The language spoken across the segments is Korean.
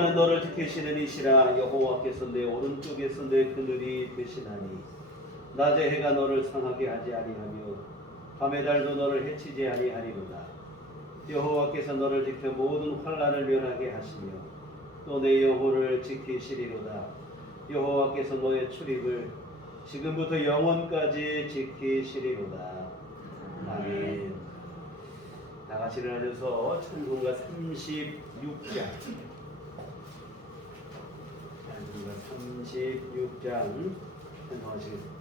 여호와는 너를 지키시는 이시라. 여호와께서 내 오른쪽에서 내 그늘이 되시나니 낮에 해가 너를 상하게 하지 아니하며 밤의 달도 너를 해치지 아니하리로다. 여호와께서 너를 지켜 모든 환난을 면하게 하시며 또 내 영혼을 지키시리로다. 여호와께서 너의 출입을 지금부터 영원까지 지키시리로다. 아멘. 다 같이 일어나셔서 찬송가 36장 36장 찬송하시겠습니다.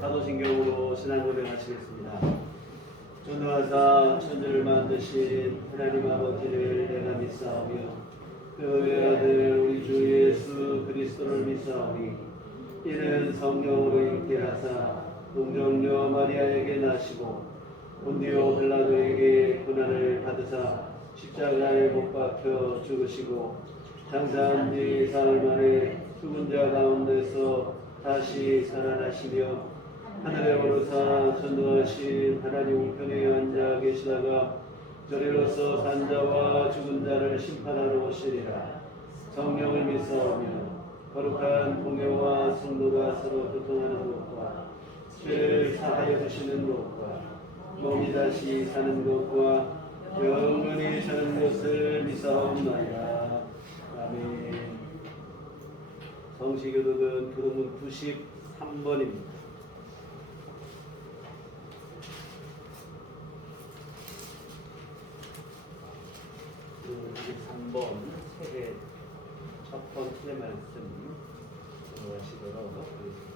사도신경으로 신앙 고백하시겠습니다. 전능하사 천지를 만드신 하나님 아버지를 내가 믿사오며 그 외아들 우리 주 예수 그리스도를 믿사오니 이는 성령으로 잉태하사 동정녀 마리아에게 나시고 본디오 빌라도에게 고난을 받으사 십자가에 못 박혀 죽으시고 장사한 지 사흘 만에 죽은 자 가운데서 다시 살아나시며 하늘에 오르사 전능하신 하나님 우편에 앉아 계시다가 저리로서 산자와 죽은 자를 심판하러 오시리라. 성령을 믿사오며 거룩한 공회와 성도가 서로 교통하는 것과 죄를 사하여 주시는 것과 몸이 다시 사는 것과 영원히 사는 것을 믿사옵나이다. 아멘. 성시교독은 교독문 93번입니다. 3번 세계 첫 번째 말씀 들어가시도록 하겠습니다.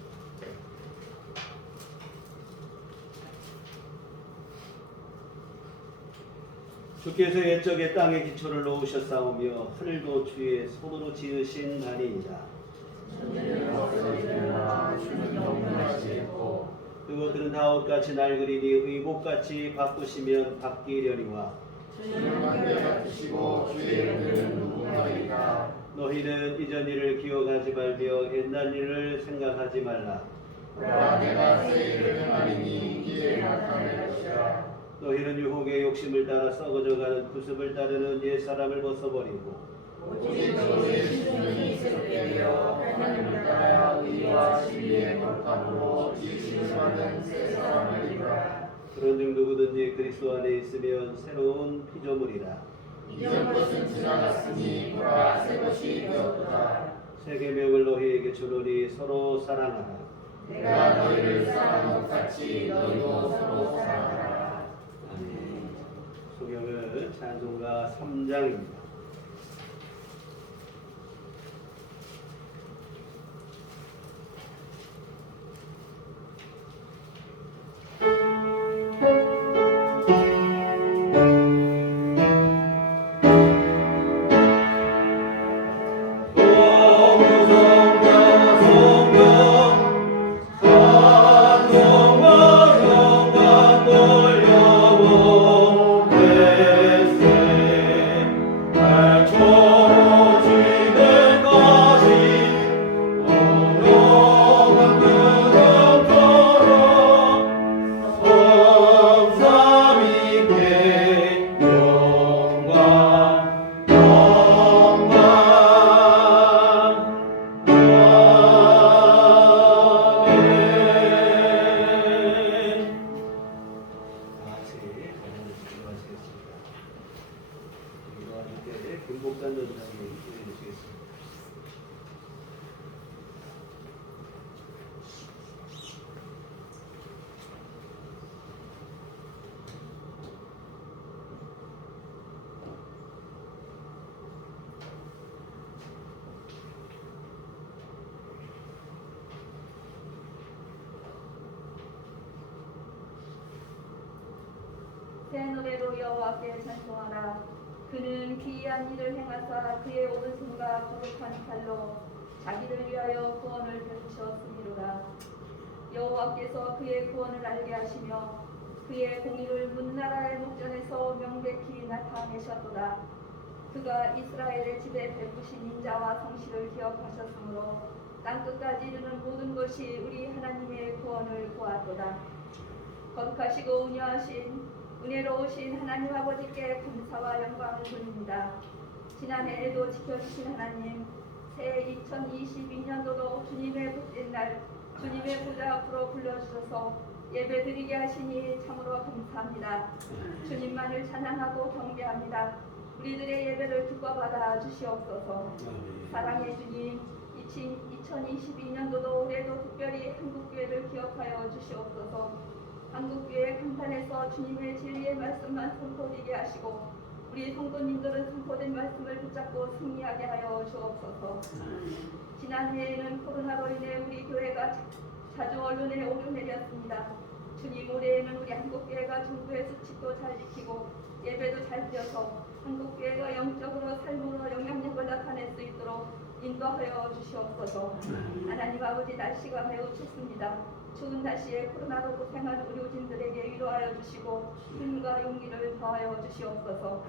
주께서 옛적에 땅에 기초를 놓으셨사오며 하늘도 주의 손으로 지으신 단이니라. 그것들은 다 옷같이 낡으리니 의복같이 바꾸시면 바뀌려니와 너희는 이전 일을 기억하지 말며 옛날 일을 생각하지 말라. 너희는 유혹의 욕심을 따라 썩어져가는 구습을 따르는 옛사람을 벗어버리고 오직 너희의 신분이 있을때여 하나님을 따라 의와 진리의 거룩함으로 지으심을 받은 새 사람을 입으라. 그런즉 누구든지 그리스도 안에 있으면 새로운 피조물이라. 이전 것은 지나갔으니 보라 새 것이 되었도다. 새 계명을 너희에게 주노니 서로 사랑하라. 내가 너희를 사랑한 것 같이 너희도 서로 사랑하라. 아멘. 성경은 찬송가 3장입니다. 김복단 전장님 해주시겠습니다. 새 노래로 여호와께 찬송하라. 그는 기이한 일을 행하사 그의 오른손과 거룩한 팔로 자기를 위하여 구원을 베푸셨음이로라. 여호와께서 그의 구원을 알게 하시며 그의 공의를 문나라의 목전에서 명백히 나타내셨도다. 그가 이스라엘의 집에 베푸신 인자와 성실을 기억하셨으므로 땅끝까지 이르는 모든 것이 우리 하나님의 구원을 보았도다. 거룩하시고 온유하신 은혜로우신 하나님 아버지께 감사와 영광을 돌립니다. 지난해에도 지켜주신 하나님, 새 2022년도도 주님의 복된 날 주님의 보좌 앞으로 불러주셔서 예배드리게 하시니 참으로 감사합니다. 주님만을 찬양하고 경배합니다. 우리들의 예배를 주고받아 주시옵소서. 사랑의 주님, 2022년도도 올해도 특별히 한국교회를 기억하여 주시옵소서. 한국교회 강단에서 주님의 진리의 말씀만 선포되게 하시고 우리 성도님들은 선포된 말씀을 붙잡고 승리하게 하여 주옵소서. 지난해에는 코로나로 인해 우리 교회가 자주 언론에 오르내렸습니다. 주님, 올해에는 우리 한국교회가 정부의 수칙도 잘 지키고 예배도 잘 드려서 한국교회가 영적으로 삶으로 영향력을 나타낼 수 있도록 인도하여 주시옵소서. 하나님 아버지, 날씨가 매우 춥습니다. 추운 날씨에 코로나로 고생한 의료진들에게 위로하여 주시고 힘과 용기를 더하여 주시옵소서.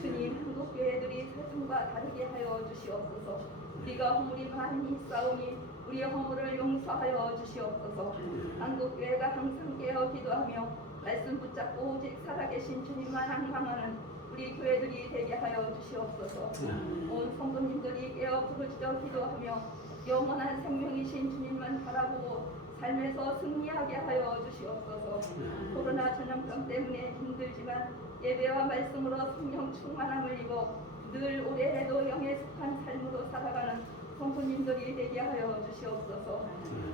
주님, 한국교회들이 세상과 다르게 하여 주시옵소서. 우리가 허물이 많이 있사오니 우리의 허물을 용서하여 주시옵소서. 한국교회가 항상 깨어 기도하며 말씀 붙잡고 오직 살아계신 주님만 항상하는 우리 교회들이 되게 하여 주시옵소서. 온 성도님들이 깨어 부르짖어 기도하며 영원한 생명이신 주님만 바라보고 삶에서 승리하게 하여 주시옵소서. 코로나 전염병 때문에 힘들지만 예배와 말씀으로 성령 충만함을 입어 늘 올해에도 영에 속한 삶으로 살아가는 성도님들이 되게 하여 주시옵소서.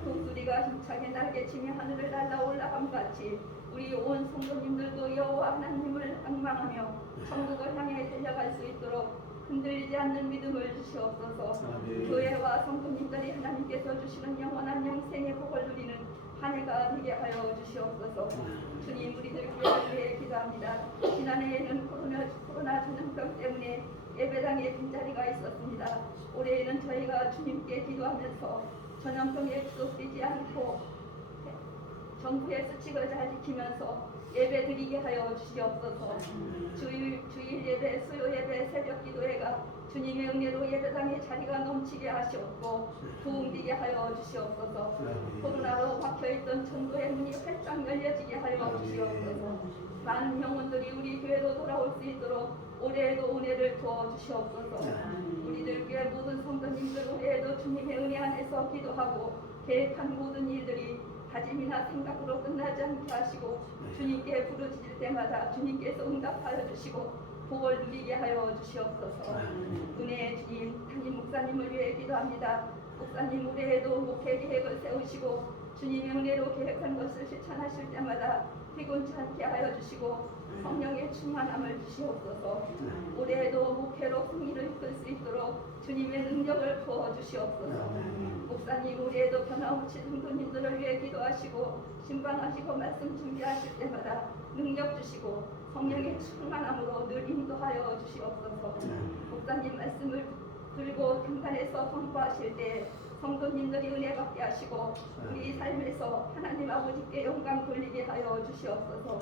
독수리가 힘차게 날개치며 하늘을 날아올라감 같이 우리 온 성도님들도 여호와 하나님을 앙망하며 천국을 향해 달려갈 수 있도록 흔들리지 않는 믿음을 주시옵소서. 교회와 성도님들이 하나님께서 주시는 영원한 영생의 복을 누리는 한 해가 되게 하여 주시옵소서. 주님, 우리들 교회를 위해 기도합니다. 지난해에는 코로나 전염병 때문에 예배당에 빈자리가 있었습니다. 올해에는 저희가 주님께 기도하면서 전염병에 구속되지 않고 정부의 수칙을 잘 지키면서 예배 드리게 하여 주시옵소서. 주일 예배, 수요 예배, 새벽 기도회가 주님의 은혜로 예배당에 자리가 넘치게 하시옵고 부흥되게 하여 주시옵소서. 코로나로 박혀있던 천국의 문이 활짝 열려지게 하여 주시옵소서. 많은 영혼 있도록 올해에도 은혜를 부어 주시옵소서. 우리들 교회 모든 성도님들 올해에도 주님의 은혜 안에서 기도하고 계획한 모든 일들이 다짐이나 생각으로 끝나지 않게 하시고 주님께 부르짖을 때마다 주님께서 응답하여 주시고 복을 누리게 하여 주시옵소서. 은혜의 주님, 담임 목사님을 위해 기도합니다. 목사님 올해에도 목회 계획을 세우시고 주님의 은혜로 계획한 것을 실천하실 때마다 피곤치 않게 하여 주시고 성령의 충만함을 주시옵소서. 올해에도 목회로 승리를 이끌 수 있도록 주님의 능력을 부어 주시옵소서. 목사님 올해에도 변함없이 성도님들을 위해 기도하시고 신방하시고 말씀 준비하실 때마다 능력 주시고 성령의 충만함으로 늘 인도하여 주시옵소서. 목사님 말씀을 들고 등단에서 선포하실 때 성도님들이 은혜 받게 하시고 우리 삶에서 하나님 아버지께 영광 돌리게 하여 주시옵소서.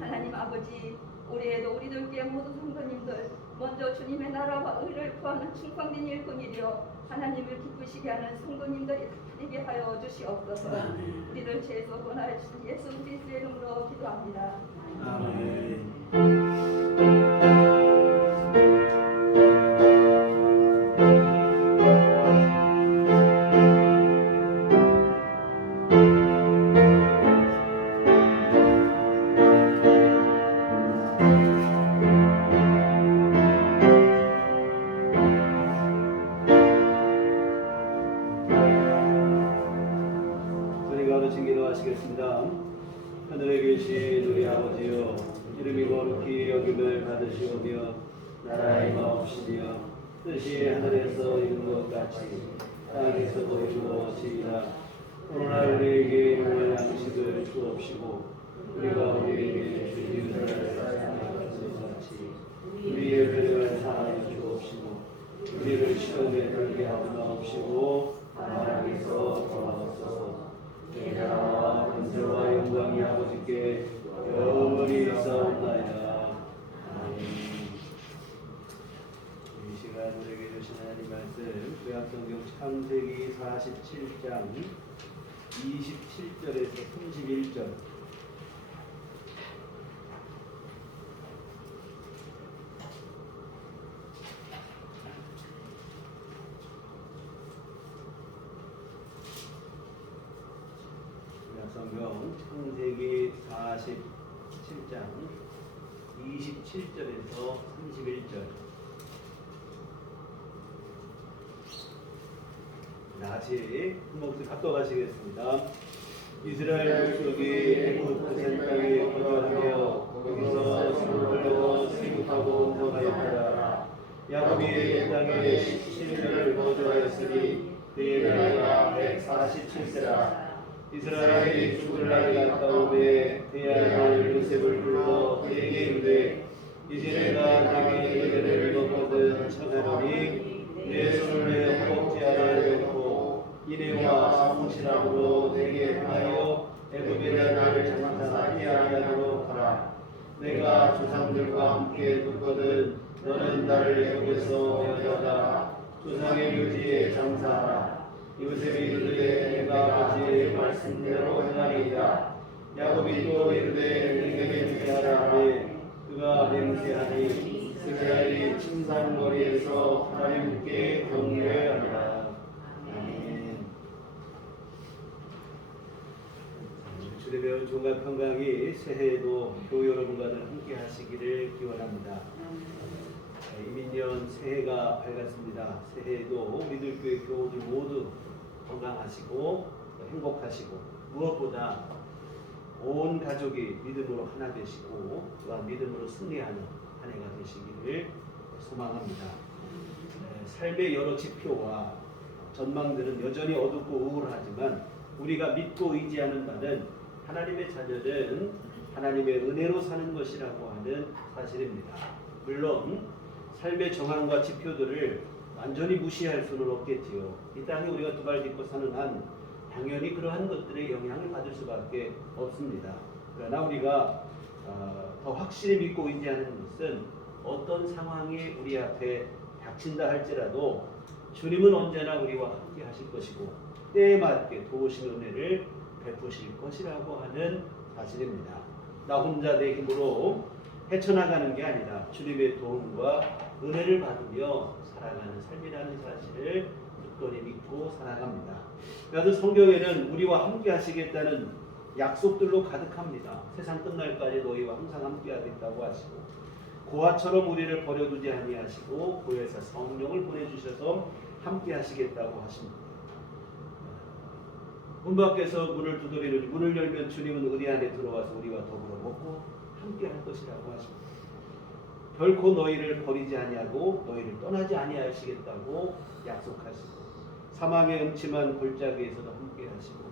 하나님 아버지, 올해에도 우리들께 모든 성도님들 먼저 주님의 나라와 의를 구하는 충성된 일꾼이되어 하나님을 기쁘시게 하는 성도님들이 되게 하여 주시옵소서. 우리를 죄에서 구원하여 주신 예수 그리스도의 이름으로 기도합니다. 저희가 어르신 기도하시겠습니다. 하늘에 계신 우리 아버지여, 이름이 거룩히 여김을 받으시오며 나라의 마옵시며 뜻이 하늘에서 이룬 것 같이 땅에서도 이루어지이다. 오늘날 우리에게 일용할 양식을 주옵시고 우리가 우리에게 주인 것을 사하여 준 같이 우리의 배를 사하여 주옵시고 우리를 시험에 들게 하지 마옵시고 하나님께서 도와주소서. 나라와 권세와 영광이 아버지께 영원히 있사옵나이다. 아멘. 이 시간 우리에게 주신 하나님 말씀 구약성경 창세기 47장 27절에서 31절. 구약성경 창세기 47장 27절에서 31절. 다시 한 목소리 바꿔가시겠습니다. 이스라엘 족속이 애굽 고센 땅에 거주하며 거기서 수고하려고 생육하고 거하였더라. 야곱이 그 땅에 17년을 거주하였으니 그의 나이가 147세라. 이스라엘이 죽을 날이 가까우매 그의 아들 요셉을 불러 그에게 이르되 이제 내가 너에게 은혜를 입었거든 청하노니 내 손을 내 허벅지 아래에 놓고 이레와 성실함으로 내게 행하여 애굽에 나를 장사하게 아니하도록 하라. 내가 조상들과 함께 뒀거든 너는 나를 애굽에서 내어다가 조상의 묘지에 장사하라. 요셉이 이르되 내가 아버지의 말씀대로 행하리이다. 야곱이 또 이르되 내게 맹세하라 하매 그가 맹세하니 이스라엘이 침상거리에서 하나님께 경배하리라. 아멘. 주에 배운 종합평강이 새해에도 교회 여러분과는 함께 하시기를 기원합니다. 이민년 새해가 밝았습니다. 새해에도 우리들 교회 교우들 모두 건강하시고 행복하시고 무엇보다 온 가족이 믿음으로 하나 되시고 또한 믿음으로 승리하는 한 해가 되시기를 소망합니다. 삶의 여러 지표와 전망들은 여전히 어둡고 우울하지만 우리가 믿고 의지하는 바는 하나님의 자녀는 하나님의 은혜로 사는 것이라고 하는 사실입니다. 물론 삶의 정황과 지표들을 완전히 무시할 수는 없겠지요. 이 땅에 우리가 두 발 딛고 사는 한 당연히 그러한 것들의 영향을 받을 수밖에 없습니다. 그러나 우리가 더 확실히 믿고 의지하는 것은 어떤 상황이 우리 앞에 닥친다 할지라도 주님은 언제나 우리와 함께 하실 것이고 때에 맞게 도우신 은혜를 베푸실 것이라고 하는 사실입니다. 나 혼자 내 힘으로 헤쳐나가는 게 아니라 주님의 도움과 은혜를 받으며 살아가는 삶이라는 사실을 굳건히 믿고 살아갑니다. 그래서 성경에는 우리와 함께 하시겠다는 약속들로 가득합니다. 세상 끝날까지 너희와 항상 함께 하겠다고 하시고, 고아처럼 우리를 버려두지 아니하시고 고에서 성령을 보내주셔서 함께 하시겠다고 하십니다. 문 밖에서 문을 두드리는 문을 열면 주님은 우리 안에 들어와서 우리와 더불어 먹고 함께 할 것이라고 하십니다. 결코 너희를 버리지 아니하고 너희를 떠나지 아니하시겠다고 약속하시고, 사망의 음침한 골짜기에서도 함께 하시고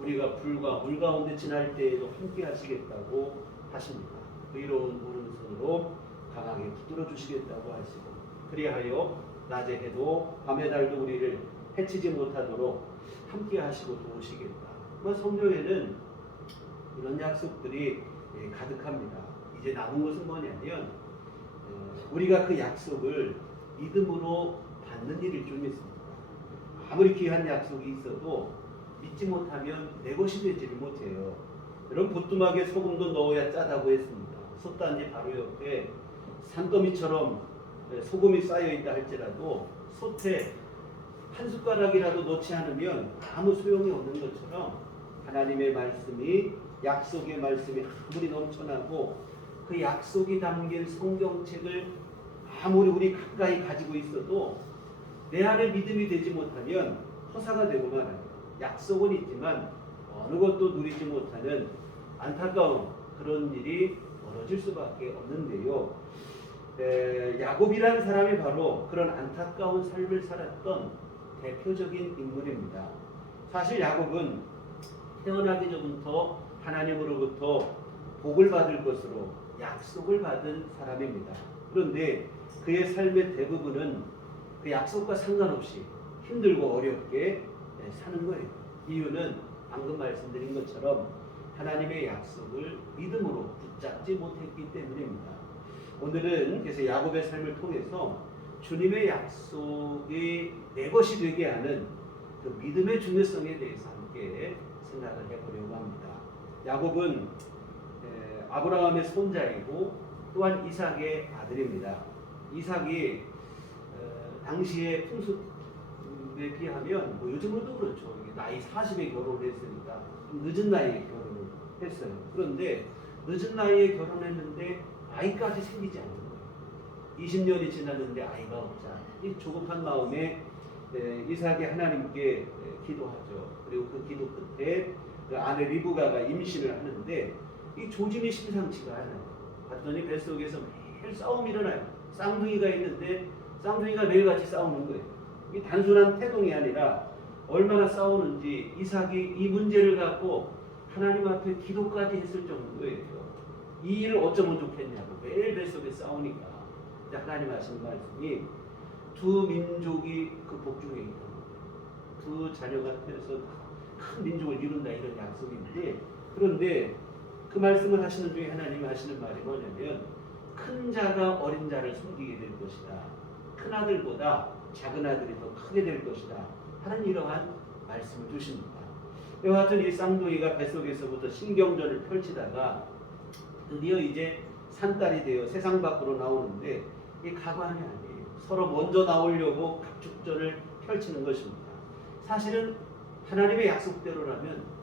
우리가 불과 물 가운데 지날 때에도 함께 하시겠다고 하십니다. 의로운 오른손으로 강하게 붙들어 주시겠다고 하시고, 그리하여 낮에 해도 밤의 달도 우리를 해치지 못하도록 함께 하시고 도우시겠다. 성경에는 이런 약속들이 가득합니다. 이제 남은 것은 뭐냐면 우리가 그 약속을 믿음으로 받는 일일 줄 믿습니다. 아무리 귀한 약속이 있어도 믿지 못하면 내 것이 되지를 못해요. 여러분, 보뚜막에 소금도 넣어야 짜다고 했습니다. 솥단지 바로 옆에 산더미처럼 소금이 쌓여 있다 할지라도 솥에 한 숟가락이라도 넣지 않으면 아무 소용이 없는 것처럼, 하나님의 말씀이, 약속의 말씀이 아무리 넘쳐나고 그 약속이 담긴 성경책을 아무리 우리 가까이 가지고 있어도 내 안에 믿음이 되지 못하면 허사가 되고 말아요. 약속은 있지만 어느 것도 누리지 못하는 안타까운 그런 일이 벌어질 수밖에 없는데요. 야곱이라는 사람이 바로 그런 안타까운 삶을 살았던 대표적인 인물입니다. 사실 야곱은 태어나기 전부터 하나님으로부터 복을 받을 것으로 약속을 받은 사람입니다. 그런데 그의 삶의 대부분은 그 약속과 상관없이 힘들고 어렵게 사는 거예요. 이유는 방금 말씀드린 것처럼 하나님의 약속을 믿음으로 붙잡지 못했기 때문입니다. 오늘은 그래서 야곱의 삶을 통해서 주님의 약속이 내 것이 되게 하는 그 믿음의 중요성에 대해서 함께 생각을 해보려고 합니다. 야곱은 아브라함의 손자이고 또한 이삭의 아들입니다. 이삭이 당시의 풍습에 비하면 요즘으로도 그렇죠. 나이 40에 결혼을 했으니까 좀 늦은 나이에 결혼을 했어요. 그런데 늦은 나이에 결혼했는데 아이까지 생기지 않는 거예요. 20년이 지났는데 아이가 없자 이 조급한 마음에 이삭이 하나님께 기도하죠. 그리고 그 기도 끝에 그 아내 리브가가 임신을 하는데 이 조짐이 심상치가 않아요. 봤더니 뱃속에서 매일 싸움이 일어나요. 쌍둥이가 있는데 쌍둥이가 매일같이 싸우는 거예요. 이 단순한 태동이 아니라 얼마나 싸우는지 이삭이 이 문제를 갖고 하나님 앞에 기도까지 했을 정도예요. 이 일을 어쩌면 좋겠냐고 매일 뱃속에 싸우니까 하나님 하시는 말씀이 두 민족이 그 복중에 있다. 두 자녀가 되어서 큰 민족을 이룬다, 이런 약속인데, 그런데 그 말씀을 하시는 중에 하나님이 하시는 말이 뭐냐면 큰 자가 어린 자를 섬기게 될 것이다. 큰 아들보다 작은 아들이 더 크게 될 것이다 하는 이러한 말씀을 주십니다. 이와 같은 이 쌍둥이가 뱃속에서부터 신경전을 펼치다가 드디어 이제 산딸이 되어 세상 밖으로 나오는데 이 가관이 아니에요. 서로 먼저 나오려고 각축전을 펼치는 것입니다. 사실은 하나님의 약속대로라면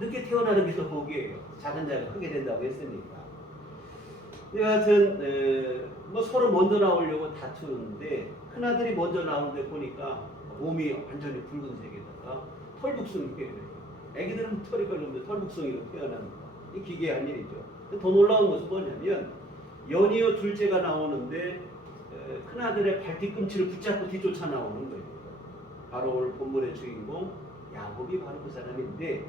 늦게 태어나는 게 더 복이에요. 작은 자가 크게 된다고 했으니까. 여하튼 서로 먼저 나오려고 다투는데 큰아들이 먼저 나오는데 보니까 몸이 완전히 붉은색에다가 털북숭이에요. 애기들은 털이 걸리는데 털북숭이로 태어납니다. 이 기괴한 일이죠. 더 놀라운 것은 뭐냐면 연이어 둘째가 나오는데 큰아들의 발뒤꿈치를 붙잡고 뒤쫓아 나오는 거예요. 바로 오늘 본문의 주인공 야곱이 바로 그 사람인데,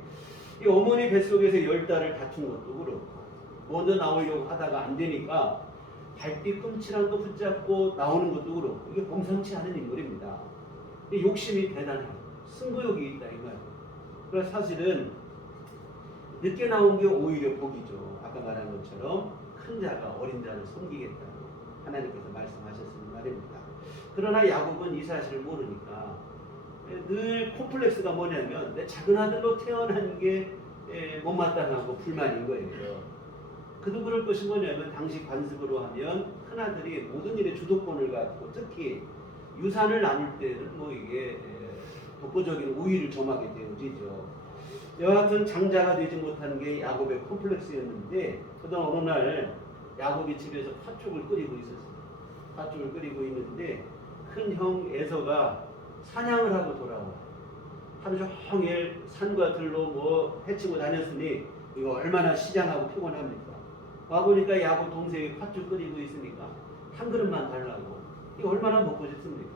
이 어머니 뱃속에서 10달을 다툰 것도 그렇고 먼저 나오려고 하다가 안 되니까 발뒤꿈치랑도 붙잡고 나오는 것도 그렇고 이게 범상치 않은 인물입니다. 욕심이 대단해요. 승부욕이 있다 이 말이에요. 그래서 사실은 늦게 나온 게 오히려 복이죠. 아까 말한 것처럼 큰 자가 어린 자를 섬기겠다고 하나님께서 말씀하셨을 말입니다. 그러나 야곱은 이 사실을 모르니까 늘 콤플렉스가 뭐냐면 내 작은 아들로 태어난 게 못마땅하고 불만인 거예요. 그도 그럴 것이 뭐냐면 당시 관습으로 하면 큰아들이 모든 일에 주도권을 갖고 특히 유산을 나눌 때는 뭐 이게 독보적인 우위를 점하게 되어지죠. 여하튼 장자가 되지 못한 게 야곱의 콤플렉스였는데 그러던 어느 날 야곱이 집에서 팥죽을 끓이고 있었어요. 팥죽을 끓이고 있는데 큰 형 에서가 사냥을 하고 돌아와요. 하루 종일 산과 들로 뭐 헤치고 다녔으니 이거 얼마나 시장하고 피곤합니까? 와보니까 야곱 동생이 팥죽 끓이고 있으니까 한 그릇만 달라고. 이거 얼마나 먹고 싶습니까?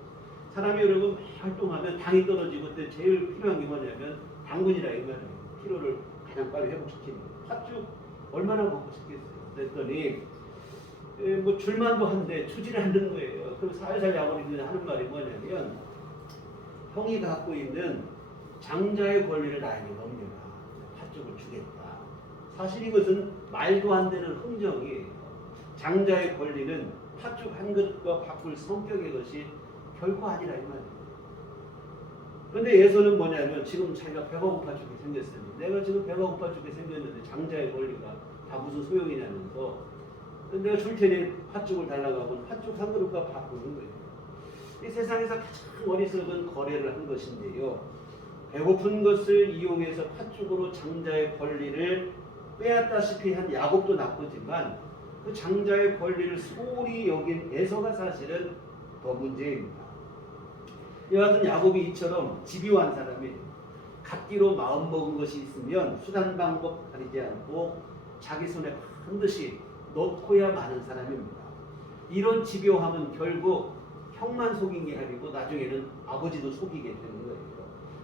사람이 여러분 활동하면 당이 떨어지고 그때 제일 필요한 게 뭐냐면 당분이라 이 말이에요. 피로를 가장 빨리 회복시키는 거예요. 팥죽 얼마나 먹고 싶겠어요. 그랬더니 뭐 줄만도 한데 주지를 않는 거예요. 그럼 살살 야곱이 하는 말이 뭐냐면 형이 갖고 있는 장자의 권리를 나에게 넘겨라. 팥죽을 주겠다. 사실 이것은 말도 안 되는 흥정이에요. 장자의 권리는 팥죽 한 그릇과 바꿀 성격의 것이 결코 아니라 이 말이에요. 그런데 예서는 뭐냐면 지금 자기가 배가 고파 죽게 생겼어요. 내가 지금 배가 고파 죽게 생겼는데 장자의 권리가 다 무슨 소용이냐면서 내가 줄 테니 팥죽을 달라고 하면 팥죽 한 그릇과 바꾸는 거예요. 이 세상에서 가장 어리석은 거래를 한 것인데요. 배고픈 것을 이용해서 팥죽으로 장자의 권리를 빼앗다시피 한 야곱도 나쁘지만 그 장자의 권리를 소홀히 여긴 에서가 사실은 더 문제입니다. 여하튼 야곱이 이처럼 집요한 사람이 갚기로 마음먹은 것이 있으면 수단 방법 가리지 않고 자기 손에 반드시 넣고야 마는 사람입니다. 이런 집요함은 결국 형만 속인 게 아니고 나중에는 아버지도 속이게 되는 거예요.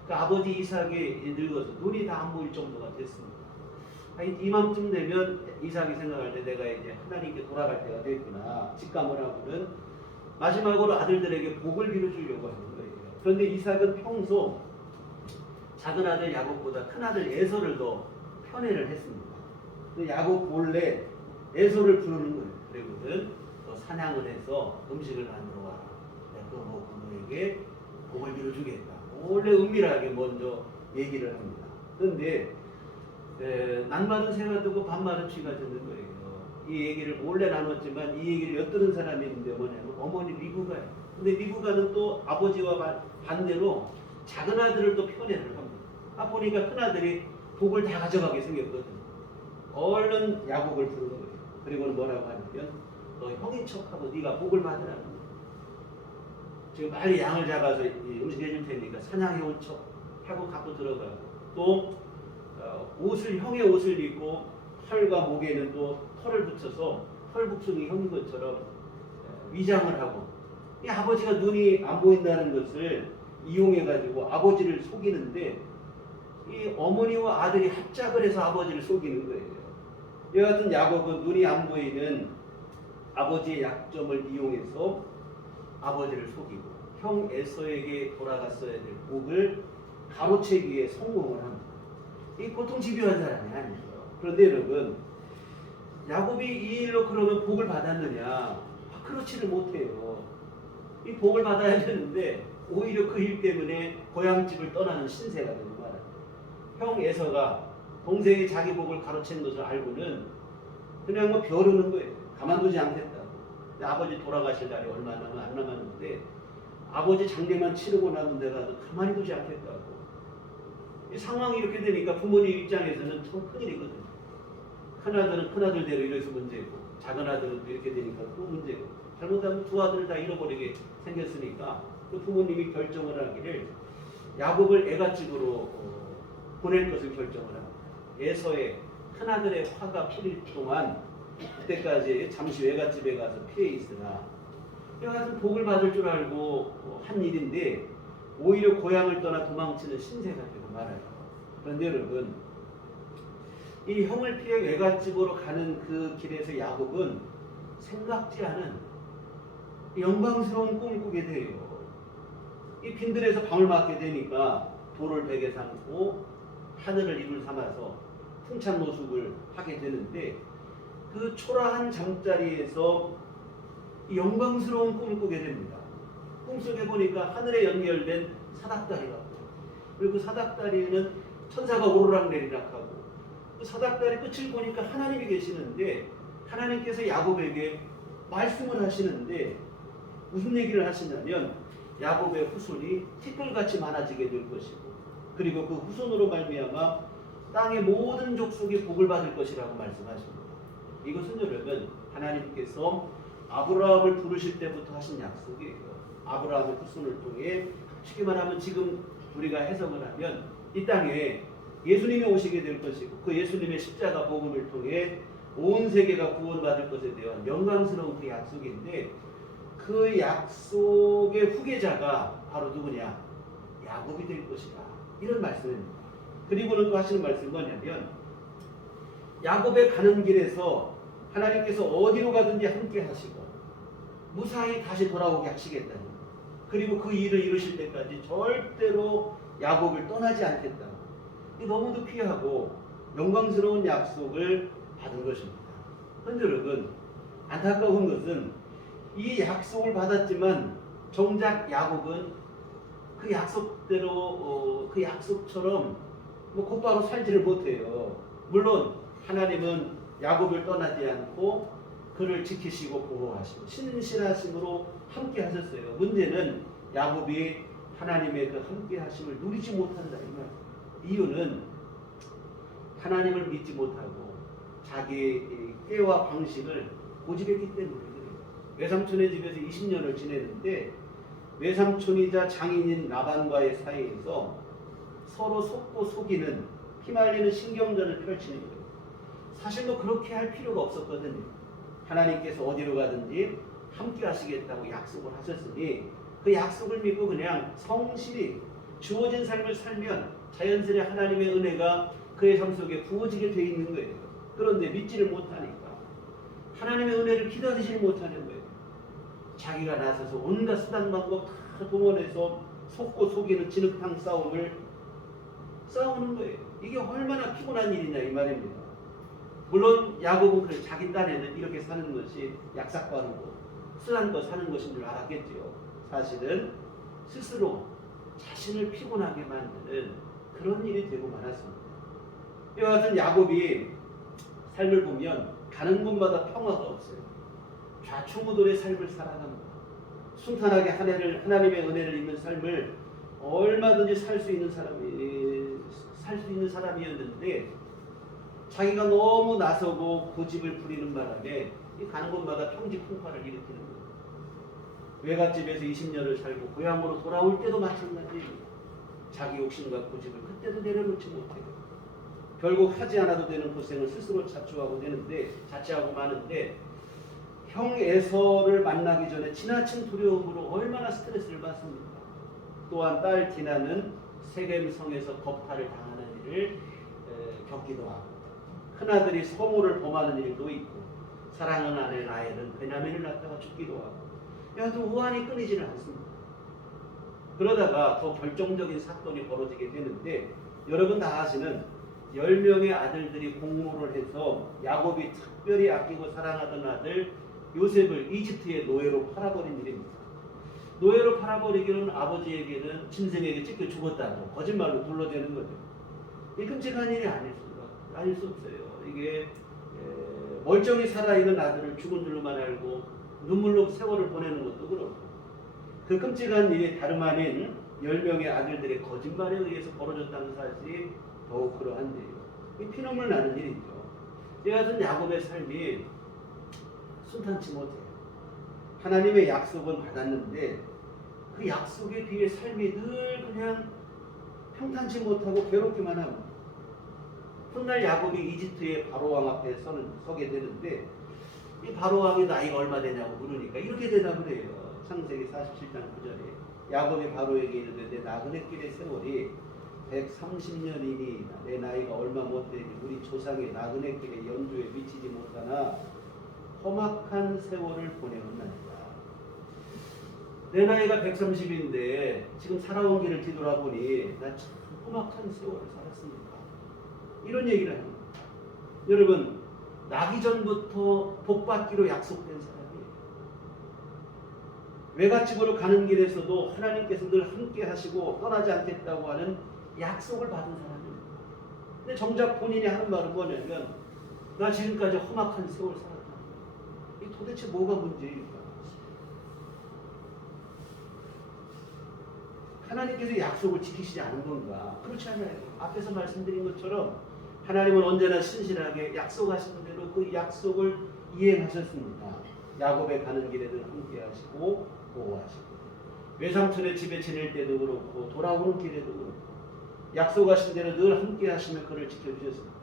그 아버지 이삭이 늙어서 눈이 다 안 보일 정도가 됐습니다. 이맘쯤 되면 이삭이 생각할 때 내가 이제 하나님께 돌아갈 때가 됐구나. 직감을 하고는 마지막으로 아들들에게 복을 빌어주려고 하는 거예요. 그런데 이삭은 평소 작은 아들 야곱보다 큰 아들 에서를 더 편애를 했습니다. 야곱 본래 에서를 부르는 거예요. 그리고는 너 사냥을 해서 음식을 만들어 와라. 내가 그거 먹고 너에게 복을 빌어주겠다. 원래 은밀하게 먼저 얘기를 합니다. 그런데 낱말은 새가 뜨고 반말은 쥐가 듣는 거예요. 이 얘기를 몰래 나눴지만 이 얘기를 엿들은 사람이 있는데 뭐냐면 어머니 리브가예요. 근데 리브가는 또 아버지와 반대로 작은 아들을 또 편애를 합니다. 보니까 큰 아들이 복을 다 가져가게 생겼거든요. 얼른 야곱을 부르는 거예요. 그리고는 뭐라고 하냐면 너 형인 척하고 네가 복을 받으라는 거예요. 지금 빨리 양을 잡아서 음식 해줄 테니까 사냥해온 척 하고 갖고 들어가고 또 옷을 형의 옷을 입고 털과 목에는 또 털을 붙여서 털북숭이 형인 것처럼 위장을 하고 이 아버지가 눈이 안 보인다는 것을 이용해 가지고 아버지를 속이는데 이 어머니와 아들이 합작을 해서 아버지를 속이는 거예요. 여하튼 야곱은 눈이 안 보이는 아버지의 약점을 이용해서 아버지를 속이고 형 에서에게 돌아갔어야 될 복을 가로채기에 성공을 합니다. 이 보통 집요한 사람이 아니죠. 그런데 여러분 야곱이 이 일로 그러면 복을 받았느냐? 그렇지를 못해요. 이 복을 받아야 되는데 오히려 그 일 때문에 고향집을 떠나는 신세가 되는 거예요. 형 에서가 동생이 자기 복을 가로챈 것을 알고는 그냥 뭐 벼르는 거예요. 가만두지 않겠다고. 근데 아버지 돌아가실 날이 얼마 안 남았는데 아버지 장례만 치르고 나면 내가 가만히 두지 않겠다고. 이 상황이 이렇게 되니까 부모님 입장에서는 참 큰일이거든요. 큰아들은 큰아들대로 이래서 문제고 작은 아들은 이렇게 되니까 또 문제고 잘못하면 두 아들을 다 잃어버리게 생겼으니까 그 부모님이 결정을 하기를 야곱을 애갓집으로 보낼 것을 결정을 합니다. 에서의 큰아들의 화가 풀릴 동안 그때까지 잠시 외갓집에 가서 피해 있으나 여하튼 복을 받을 줄 알고 한 일인데 오히려 고향을 떠나 도망치는 신세가 되고 말아요. 그런데 여러분 이 형을 피해 외갓집으로 가는 그 길에서 야곱은 생각지 않은 영광스러운 꿈을 꾸게 돼요. 이 빈들에서 방을 맞게 되니까 돌을 베개 삼고 하늘을 이불 삼아서 풍찬 노숙을 하게 되는데 그 초라한 잠자리에서 영광스러운 꿈을 꾸게 됩니다. 꿈속에 보니까 하늘에 연결된 사닥다리가 그리고 그 사닥다리에는 천사가 오르락내리락하고 그 사닥다리 끝을 보니까 하나님이 계시는데 하나님께서 야곱에게 말씀을 하시는데 무슨 얘기를 하시냐면 야곱의 후손이 티끌같이 많아지게 될 것이고 그리고 그 후손으로 말미암아 땅의 모든 족속이 복을 받을 것이라고 말씀하십니다. 이것은 여러분 하나님께서 아브라함을 부르실 때부터 하신 약속이에요. 아브라함의 후손을 통해 쉽게 말하면 지금 우리가 해석을 하면 이 땅에 예수님이 오시게 될 것이고 그 예수님의 십자가 복음을 통해 온 세계가 구원받을 것에 대한 영광스러운 그 약속인데 그 약속의 후계자가 바로 누구냐? 야곱이 될 것이다. 이런 말씀입니다. 그리고는 또 하시는 말씀이 뭐냐면 야곱의 가는 길에서 하나님께서 어디로 가든지 함께 하시고 무사히 다시 돌아오게 하시겠다니 그리고 그 일을 이루실 때까지 절대로 야곱을 떠나지 않겠다. 이 너무도 귀하고 영광스러운 약속을 받은 것입니다. 그런데 여러분 안타까운 것은 이 약속을 받았지만 정작 야곱은 그 약속대로 그 약속처럼 곧바로 살지를 못해요. 물론 하나님은 야곱을 떠나지 않고 그를 지키시고 보호하시고 신실하심으로 함께 하셨어요. 문제는 야곱이 하나님의 그 함께 하심을 누리지 못한다 이 말. 이유는 하나님을 믿지 못하고 자기 꾀와 방식을 고집했기 때문에 그래요. 외삼촌의 집에서 20년을 지냈는데 외삼촌이자 장인인 라반과의 사이에서 서로 속고 속이는 피말리는 신경전을 펼치는 거예요. 사실 뭐 그렇게 할 필요가 없었거든요. 하나님께서 어디로 가든지 함께 하시겠다고 약속을 하셨으니 그 약속을 믿고 그냥 성실히 주어진 삶을 살면 자연스레 하나님의 은혜가 그의 삶 속에 부어지게 돼 있는 거예요. 그런데 믿지를 못하니까 하나님의 은혜를 기다리지 못하는 거예요. 자기가 나서서 온갖 수단 방법 다 동원해서 속고 속이는 진흙탕 싸움을 싸우는 거예요. 이게 얼마나 피곤한 일이냐 이 말입니다. 물론 야곱은 그 자기 딴에는 이렇게 사는 것이 약삭빠르고 쓰한 거 사는 것인 줄 알았겠지요. 사실은 스스로 자신을 피곤하게 만드는 그런 일이 되고 말았습니다. 이와 같은 야곱이 삶을 보면 가는 곳마다 평화가 없어요. 좌충우돌의 삶을 살아갑니다. 순탄하게 하나님의 은혜를 입는 삶을 얼마든지 살 수 있는 사람이었는데 자기가 너무 나서고 고집을 부리는 바람에 가는 곳마다 평지풍파를 일으키는 거예요. 외갓집에서 20년을 살고 고향으로 돌아올 때도 마찬가지예요. 자기 욕심과 고집을 그때도 내려놓지 못해요. 결국 하지 않아도 되는 고생을 스스로 자초하고 마는데 형 에서를 만나기 전에 지나친 두려움으로 얼마나 스트레스를 받습니까? 또한 딸 디나는 세겜성에서 겁탈을 당하는 일을 겪기도 하고 큰아들이 성호를 범하는 일도 있고 사랑하는 아내 라헬은 베냐민을 낳다가 죽기도 하고 여하튼 우환이 끊이지는 않습니다. 그러다가 더 결정적인 사건이 벌어지게 되는데 여러분 다 아시는 10명의 아들들이 공모를 해서 야곱이 특별히 아끼고 사랑하던 아들 요셉을 이집트의 노예로 팔아버린 일입니다. 노예로 팔아버리기는 아버지에게는 짐승에게 찢겨 죽었다고 거짓말로 둘러대는 거죠. 이 끔찍한 일이 아닐 수 없어요. 이게 멀쩡히 살아있는 아들을 죽은 줄로만 알고 눈물로 세월을 보내는 것도 그렇고 그 끔찍한 일이 다름 아닌 10명의 아들들의 거짓말에 의해서 벌어졌다는 사실이 더욱 그러한데요. 이 피눈물 나는 일이죠. 이와 같은 야곱의 삶이 순탄치 못해요. 하나님의 약속은 받았는데 그 약속에 비해 삶이 늘 그냥 평탄치 못하고 괴롭기만 합니다. 훗날 야곱이 이집트의 바로왕 앞에 서게 되는데 이 바로왕의 나이가 얼마 되냐고 물으니까 이렇게 대답을 해요. 창세기 47장 9절에 야곱이 바로에게 이르되 내 나그네 길의 세월이 130년이니 내 나이가 얼마 못되니 우리 조상의 나그네 길의 연주에 미치지 못하나 험악한 세월을 보내었나이다. 내 나이가 130인데 지금 살아온 길을 뒤돌아보니 나 참 험악한 세월을 살았습니다. 이런 얘기를 합니다. 여러분 나기 전부터 복받기로 약속된 사람이에요. 외갓집으로 가는 길에서도 하나님께서 늘 함께 하시고 떠나지 않겠다고 하는 약속을 받은 사람입니다. 근데 정작 본인이 하는 말은 뭐냐면 나 지금까지 험악한 세월 살았다. 이 도대체 뭐가 문제일까? 하나님께서 약속을 지키시지 않은 건가? 그렇지 않아요. 앞에서 말씀드린 것처럼 하나님은 언제나 신실하게 약속하신 대로 그 약속을 이행하셨습니다. 야곱에 가는 길에는 함께 하시고 보호하시고 외삼촌의 집에 지낼 때도 그렇고 돌아오는 길에도 그렇고 약속하신 대로 늘 함께 하시며 그를 지켜주셨습니다.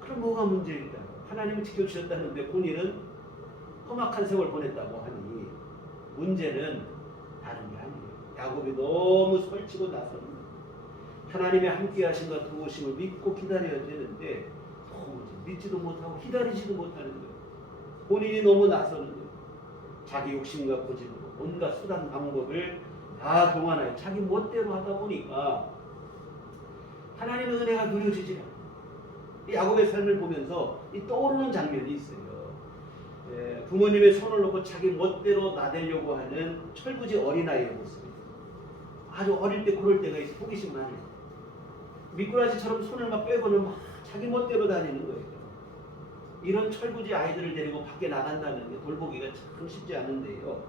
그럼 뭐가 문제일까? 하나님은 지켜주셨다는데 본인은 험악한 세월 보냈다고 하니 문제는 다른 게 아니에요. 야곱이 너무 설치고 나서는 하나님의 함께 하심과 도우심을 믿고 기다려야 되는데 도무지 믿지도 못하고 기다리지도 못하는 거예요. 본인이 너무 나서는 거예요. 자기 욕심과 고집으로 온갖 수단 방법을 다 동원하여 자기 멋대로 하다 보니까 하나님의 은혜가 누려지지 않아요. 이 야곱의 삶을 보면서 이 떠오르는 장면이 있어요. 부모님의 손을 놓고 자기 멋대로 나대려고 하는 철부지 어린아이의 모습이에요. 아주 어릴 때 그럴 때가 있어요. 호기심 많이. 미꾸라지처럼 손을 막 빼고는 막 자기 멋대로 다니는 거예요. 이런 철부지 아이들을 데리고 밖에 나간다는 게 돌보기가 참 쉽지 않은데요.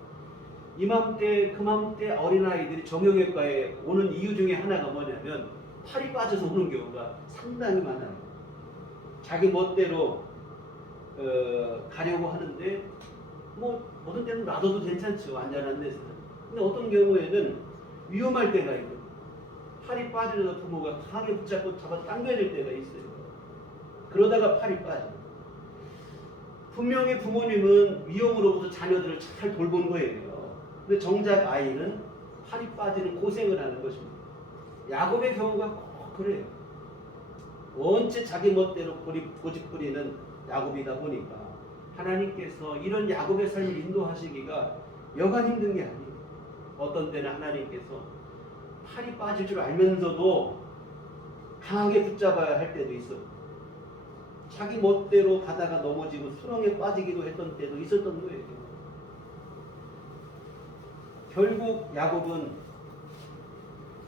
이맘때 그맘때 어린아이들이 정형외과에 오는 이유 중에 하나가 뭐냐면 팔이 빠져서 오는 경우가 상당히 많아요. 자기 멋대로 가려고 하는데 뭐 어떤 때는 놔둬도 괜찮죠. 안전한 데서는. 근데 어떤 경우에는 위험할 때가 있고 팔이 빠져서 부모가 강하게 붙잡고 당겨야 될 때가 있어요. 그러다가 팔이 빠져. 분명히 부모님은 위험으로부터 자녀들을 잘 돌본 거예요. 근데 정작 아이는 팔이 빠지는 고생을 하는 것입니다. 야곱의 경우가 꼭 그래요. 원체 자기 멋대로 고집부리는 야곱이다 보니까 하나님께서 이런 야곱의 삶을 인도하시기가 여간 힘든 게 아니에요. 어떤 때는 하나님께서 팔이 빠질 줄 알면서도 강하게 붙잡아야 할 때도 있었고 자기 멋대로 가다가 넘어지고 수렁에 빠지기도 했던 때도 있었던 거예요. 결국 야곱은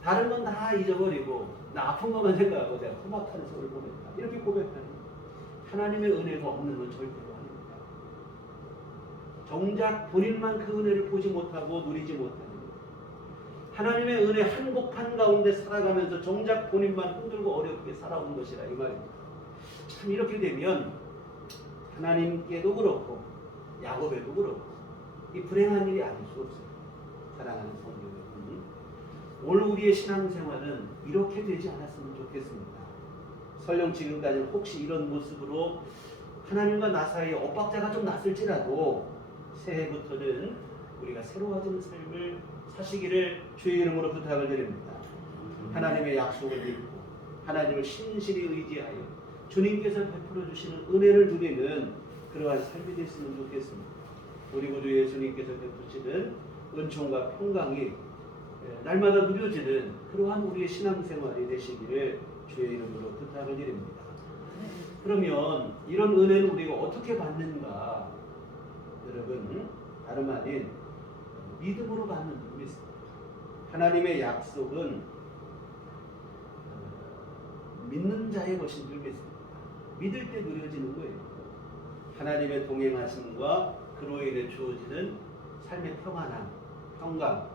다른 건 다 잊어버리고 나 아픈 것만 생각하고 내가 험악한 세월을 보냈다. 이렇게 고백하는 거예요. 하나님의 은혜가 없는 건 절대로 아닙니다. 정작 본인만 그 은혜를 보지 못하고 누리지 못하는 거예요. 하나님의 은혜 한복판 가운데 살아가면서 정작 본인만 힘들고 어렵게 살아온 것이라 이 말입니다. 참 이렇게 되면 하나님께도 그렇고 야곱에도 그렇고 이 불행한 일이 아닐 수 없어요. 사랑하는 성도 여러분, 오늘 우리의 신앙생활은 이렇게 되지 않았으면 좋겠습니다. 설령 지금까지 혹시 이런 모습으로 하나님과 나 사이에 엇박자가 좀 났을지라도 새해부터는 우리가 새로워지는 삶을 사시기를 주의 이름으로 부탁을 드립니다. 하나님의 약속을 믿고 하나님을 신실히 의지하여 주님께서 베풀어 주시는 은혜를 누리는 그러한 삶이 됐으면 좋겠습니다. 우리 구주 예수님께서 베푸시는 은총과 평강이 날마다 누려지는 그러한 우리의 신앙생활이 되시기를 주의 이름으로 부탁을 드립니다. 그러면 이런 은혜는 우리가 어떻게 받는가? 여러분, 다름 아닌 믿음으로 받는 줄 믿습니다. 하나님의 약속은 믿는 자의 것인 줄 믿습니다. 믿을 때 누려지는 거예요. 하나님의 동행하심과 그로 인해 주어지는 삶의 평안함, 평강,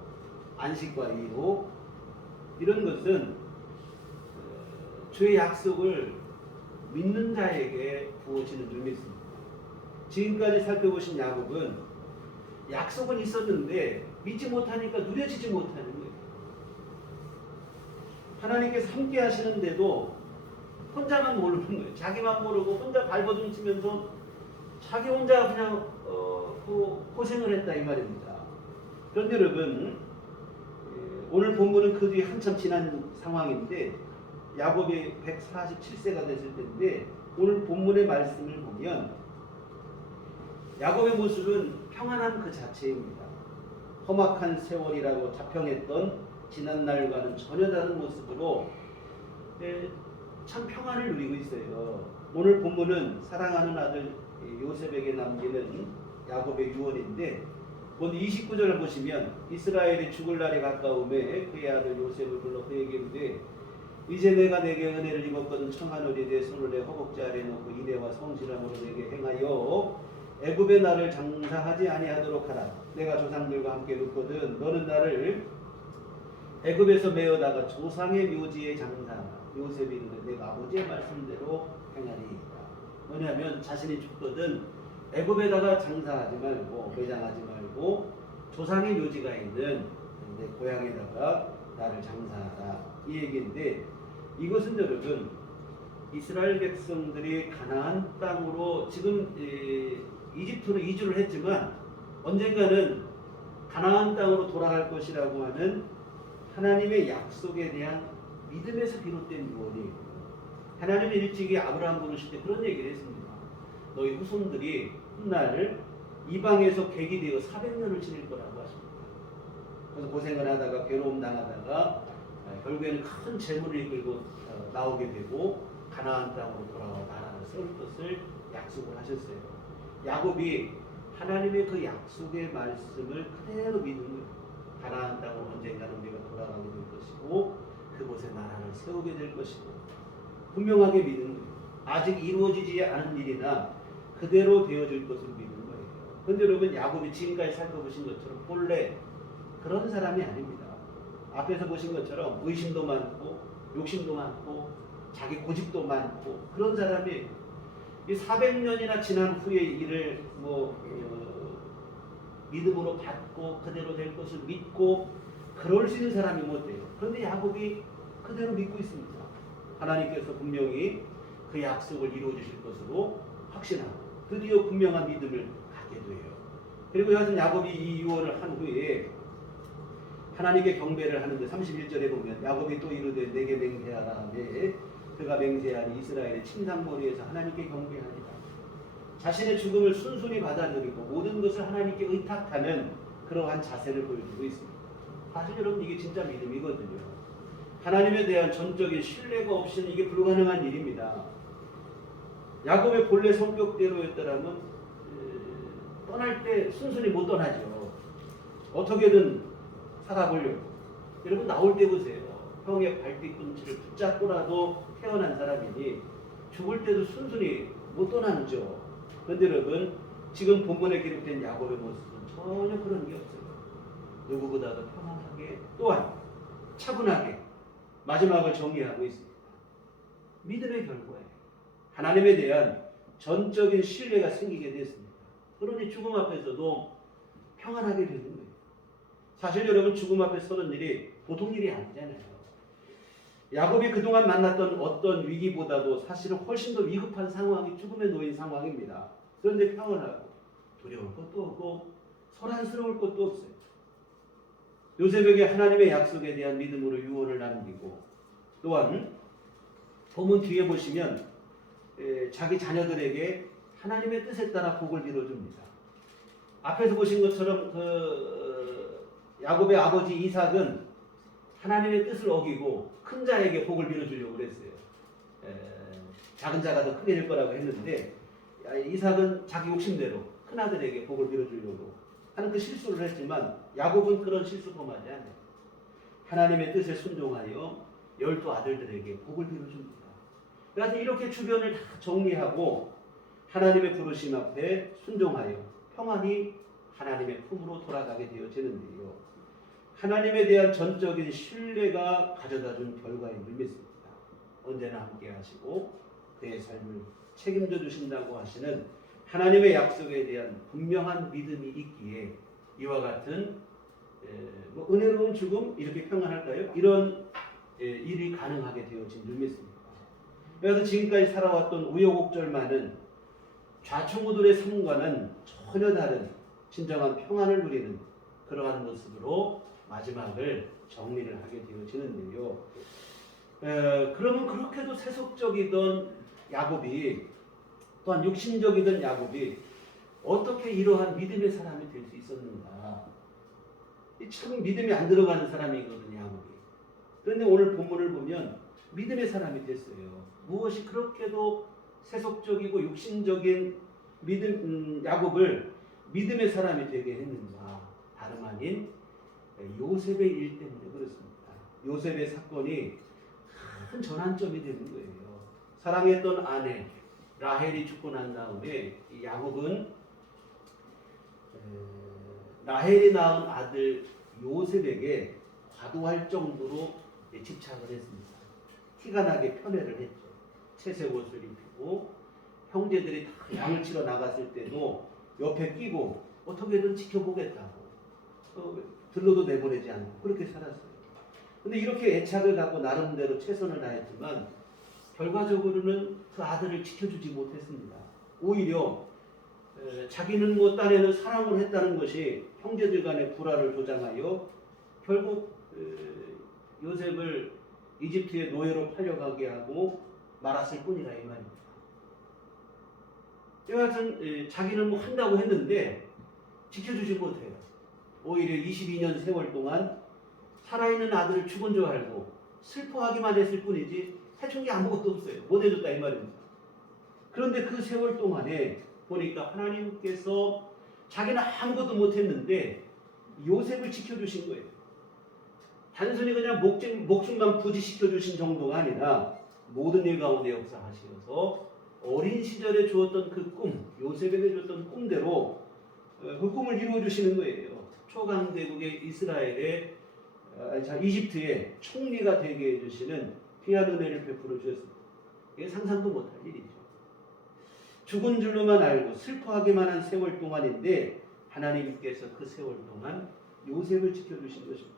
안식과 위로 이런 것은 주의 약속을 믿는 자에게 부어지는 줄 믿습니다. 지금까지 살펴보신 야곱은 약속은 있었는데 믿지 못하니까 누려지지 못하는 거예요. 하나님께서 함께 하시는데도 혼자만 모르는 거예요. 자기만 모르고 혼자 발버둥 치면서 자기 혼자 그냥 고생을 했다 이 말입니다. 그런데 여러분, 오늘 본문은 그 뒤에 한참 지난 상황인데 야곱이 147세가 됐을 때인데 오늘 본문의 말씀을 보면 야곱의 모습은 평안한 그 자체입니다. 험악한 세월이라고 자평했던 지난날과는 전혀 다른 모습으로 참 평안을 누리고 있어요. 오늘 본문은 사랑하는 아들 요셉에게 남기는 야곱의 유언인데 먼저 29절을 보시면 이스라엘이 죽을 날이 가까움에 그의 아들 요셉을 불러 그에게 이르되 이제 내가 내게 은혜를 입었거든 청하노니 내 손을 내 허벅지 아래에 놓고 인애와 성실함으로 내게 행하여 애굽에 나를 장사하지 아니하도록 하라. 내가 조상들과 함께 눕거든 너는 나를 애굽에서 메어다가 조상의 묘지에 장사하라. 요셉이 이르되 내가 아버지의 말씀대로 행하리이다. 뭐냐면 자신이 죽거든 애굽에다가 장사하지 말고 매장하지 말고 조상의 묘지가 있는 내 고향에다가 나를 장사하라. 이 얘기인데 이것은 여러분 이스라엘 백성들이 가나안 땅으로 지금 이집트로 이주를 했지만 언젠가는 가나안 땅으로 돌아갈 것이라고 하는 하나님의 약속에 대한 믿음에서 비롯된 유언이에요. 하나님은 일찍이 아브라함 부르실 때 그런 얘기를 했습니다. 너희 후손들이 훗날 이방에서 객이 되어 400년을 지낼 거라고 하십니다. 그래서 고생을 하다가 괴로움 당하다가 결국에는 큰 재물을 이끌고 나오게 되고 가나안 땅으로 돌아와 나라를 세울 것을 약속을 하셨어요. 야곱이 하나님의 그 약속의 말씀을 그대로 믿은 거예요. 가나안 땅으로 언젠가는 우리가 돌아가게 될 것이고 그곳에 나라를 세우게 될 것이고 분명하게 믿는 거예요. 아직 이루어지지 않은 일이나 그대로 되어질 것을 믿는 거예요. 그런데 여러분 야곱이 지금까지 살펴보신 것처럼 본래 그런 사람이 아닙니다. 앞에서 보신 것처럼 의심도 많고 욕심도 많고 자기 고집도 많고 그런 사람이 이 400년이나 지난 후에 이를 믿음으로 받고 그대로 될 것을 믿고 그럴 수 있는 사람이 못 돼요. 그런데 야곱이 그대로 믿고 있습니다. 하나님께서 분명히 그 약속을 이루어 주실 것으로 확신하고 드디어 분명한 믿음을 갖게 돼요. 그리고 여하튼 야곱이 이 유언을 한 후에 하나님께 경배를 하는데 31절에 보면 야곱이 또 이르되 내게 맹세하라. 그가 맹세하니 이스라엘의 침상머리에서 하나님께 경배하리라. 자신의 죽음을 순순히 받아들이고 모든 것을 하나님께 의탁하는 그러한 자세를 보여주고 있습니다. 사실 여러분 이게 진짜 믿음이거든요. 하나님에 대한 전적인 신뢰가 없이는 이게 불가능한 일입니다. 야곱의 본래 성격대로였더라면 떠날 때 순순히 못 떠나죠. 어떻게든 살아보려고. 여러분 나올 때 보세요. 형의 발뒤꿈치를 붙잡고라도 태어난 사람이니 죽을 때도 순순히 못 떠나죠. 그런데 여러분 지금 본문에 기록된 야곱의 모습은 전혀 그런 게 없어요. 누구보다도 평안하게 또한 차분하게 마지막을 정리하고 있습니다. 믿음의 결과예요. 하나님에 대한 전적인 신뢰가 생기게 됐습니다. 그러니 죽음 앞에서도 평안하게 되는 거예요. 사실 여러분 죽음 앞에 서는 일이 보통 일이 아니잖아요. 야곱이 그동안 만났던 어떤 위기보다도 사실은 훨씬 더 위급한 상황이 죽음에 놓인 상황입니다. 그런데 평안하고 두려울 것도 없고 소란스러울 것도 없어요. 요셉에게 하나님의 약속에 대한 믿음으로 유언을 남기고 또한 본문 뒤에 보시면 자기 자녀들에게 하나님의 뜻에 따라 복을 빌어줍니다. 앞에서 보신 것처럼 야곱의 아버지 이삭은 하나님의 뜻을 어기고 큰 자에게 복을 빌어주려고 그랬어요. 작은 자가 더 크게 될 거라고 했는데 이삭은 자기 욕심대로 큰 아들에게 복을 빌어주려고 하는 그 실수를 했지만 야곱은 그런 실수 범하지 않아요. 하나님의 뜻에 순종하여 12 아들들에게 복을 빌어줍니다. 그래서 이렇게 주변을 다 정리하고 하나님의 부르심 앞에 순종하여 평안히 하나님의 품으로 돌아가게 되어지는데요. 하나님에 대한 전적인 신뢰가 가져다준 결과인 줄 믿습니다. 언제나 함께 하시고 그의 삶을 책임져 주신다고 하시는 하나님의 약속에 대한 분명한 믿음이 있기에 이와 같은 은혜로운 죽음 이렇게 평안할까요? 이런 일이 가능하게 되어진 줄 믿습니다. 그래서 지금까지 살아왔던 우여곡절만은 좌충우돌의 삶과는 전혀 다른 진정한 평안을 누리는 그러한 모습으로 마지막을 정리를 하게 되어지는데요. 그러면 그렇게도 세속적이던 야곱이 또한 육신적이던 야곱이 어떻게 이러한 믿음의 사람이 될 수 있었는가? 참 믿음이 안 들어가는 사람이거든요, 야곱이. 그런데 오늘 본문을 보면 믿음의 사람이 됐어요. 무엇이 그렇게도 세속적이고 육신적인 야곱을 믿음의 사람이 되게 했는가? 다름 아닌 요셉의 일 때문에 그렇습니다. 요셉의 사건이 큰 전환점이 되는 거예요. 사랑했던 아내 라헬이 죽고 난 다음에 이 야곱은 라헬이 낳은 아들 요셉에게 과도할 정도로 집착을 했습니다. 티가 나게 편애를 했죠. 채색 옷을 입히고 형제들이 다 양을 치러 나갔을 때도 옆에 끼고 어떻게든 지켜보겠다고 들러도 내보내지 않고 그렇게 살았어요. 근데 이렇게 애착을 갖고 나름대로 최선을 다했지만 결과적으로는 그 아들을 지켜주지 못했습니다. 오히려 자기는 뭐 딴에는 사랑을 했다는 것이 형제들 간의 불화를 조장하여 결국 요셉을 이집트의 노예로 팔려가게 하고 말았을 뿐이라 이 말입니다. 여하튼 자기는 뭐 한다고 했는데 지켜주지 못해요. 오히려 22년 세월 동안 살아있는 아들을 죽은 줄 알고 슬퍼하기만 했을 뿐이지 해준 게 아무것도 없어요. 못 해줬다 이 말입니다. 그런데 그 세월 동안에 보니까 하나님께서 자기는 아무것도 못했는데 요셉을 지켜주신 거예요. 단순히 그냥 목숨만 부지시켜 주신 정도가 아니라 모든 일 가운데 역사하시어서 어린 시절에 주었던 그 꿈, 요셉에게 주었던 꿈대로 그 꿈을 이루어 주시는 거예요. 초강대국의 이집트의 총리가 되게 해주시는 귀한 은혜를 베풀어 주셨습니다. 이게 상상도 못할 일이죠. 죽은 줄로만 알고 슬퍼하기만 한 세월 동안인데 하나님께서 그 세월 동안 요셉을 지켜주신 것입니다.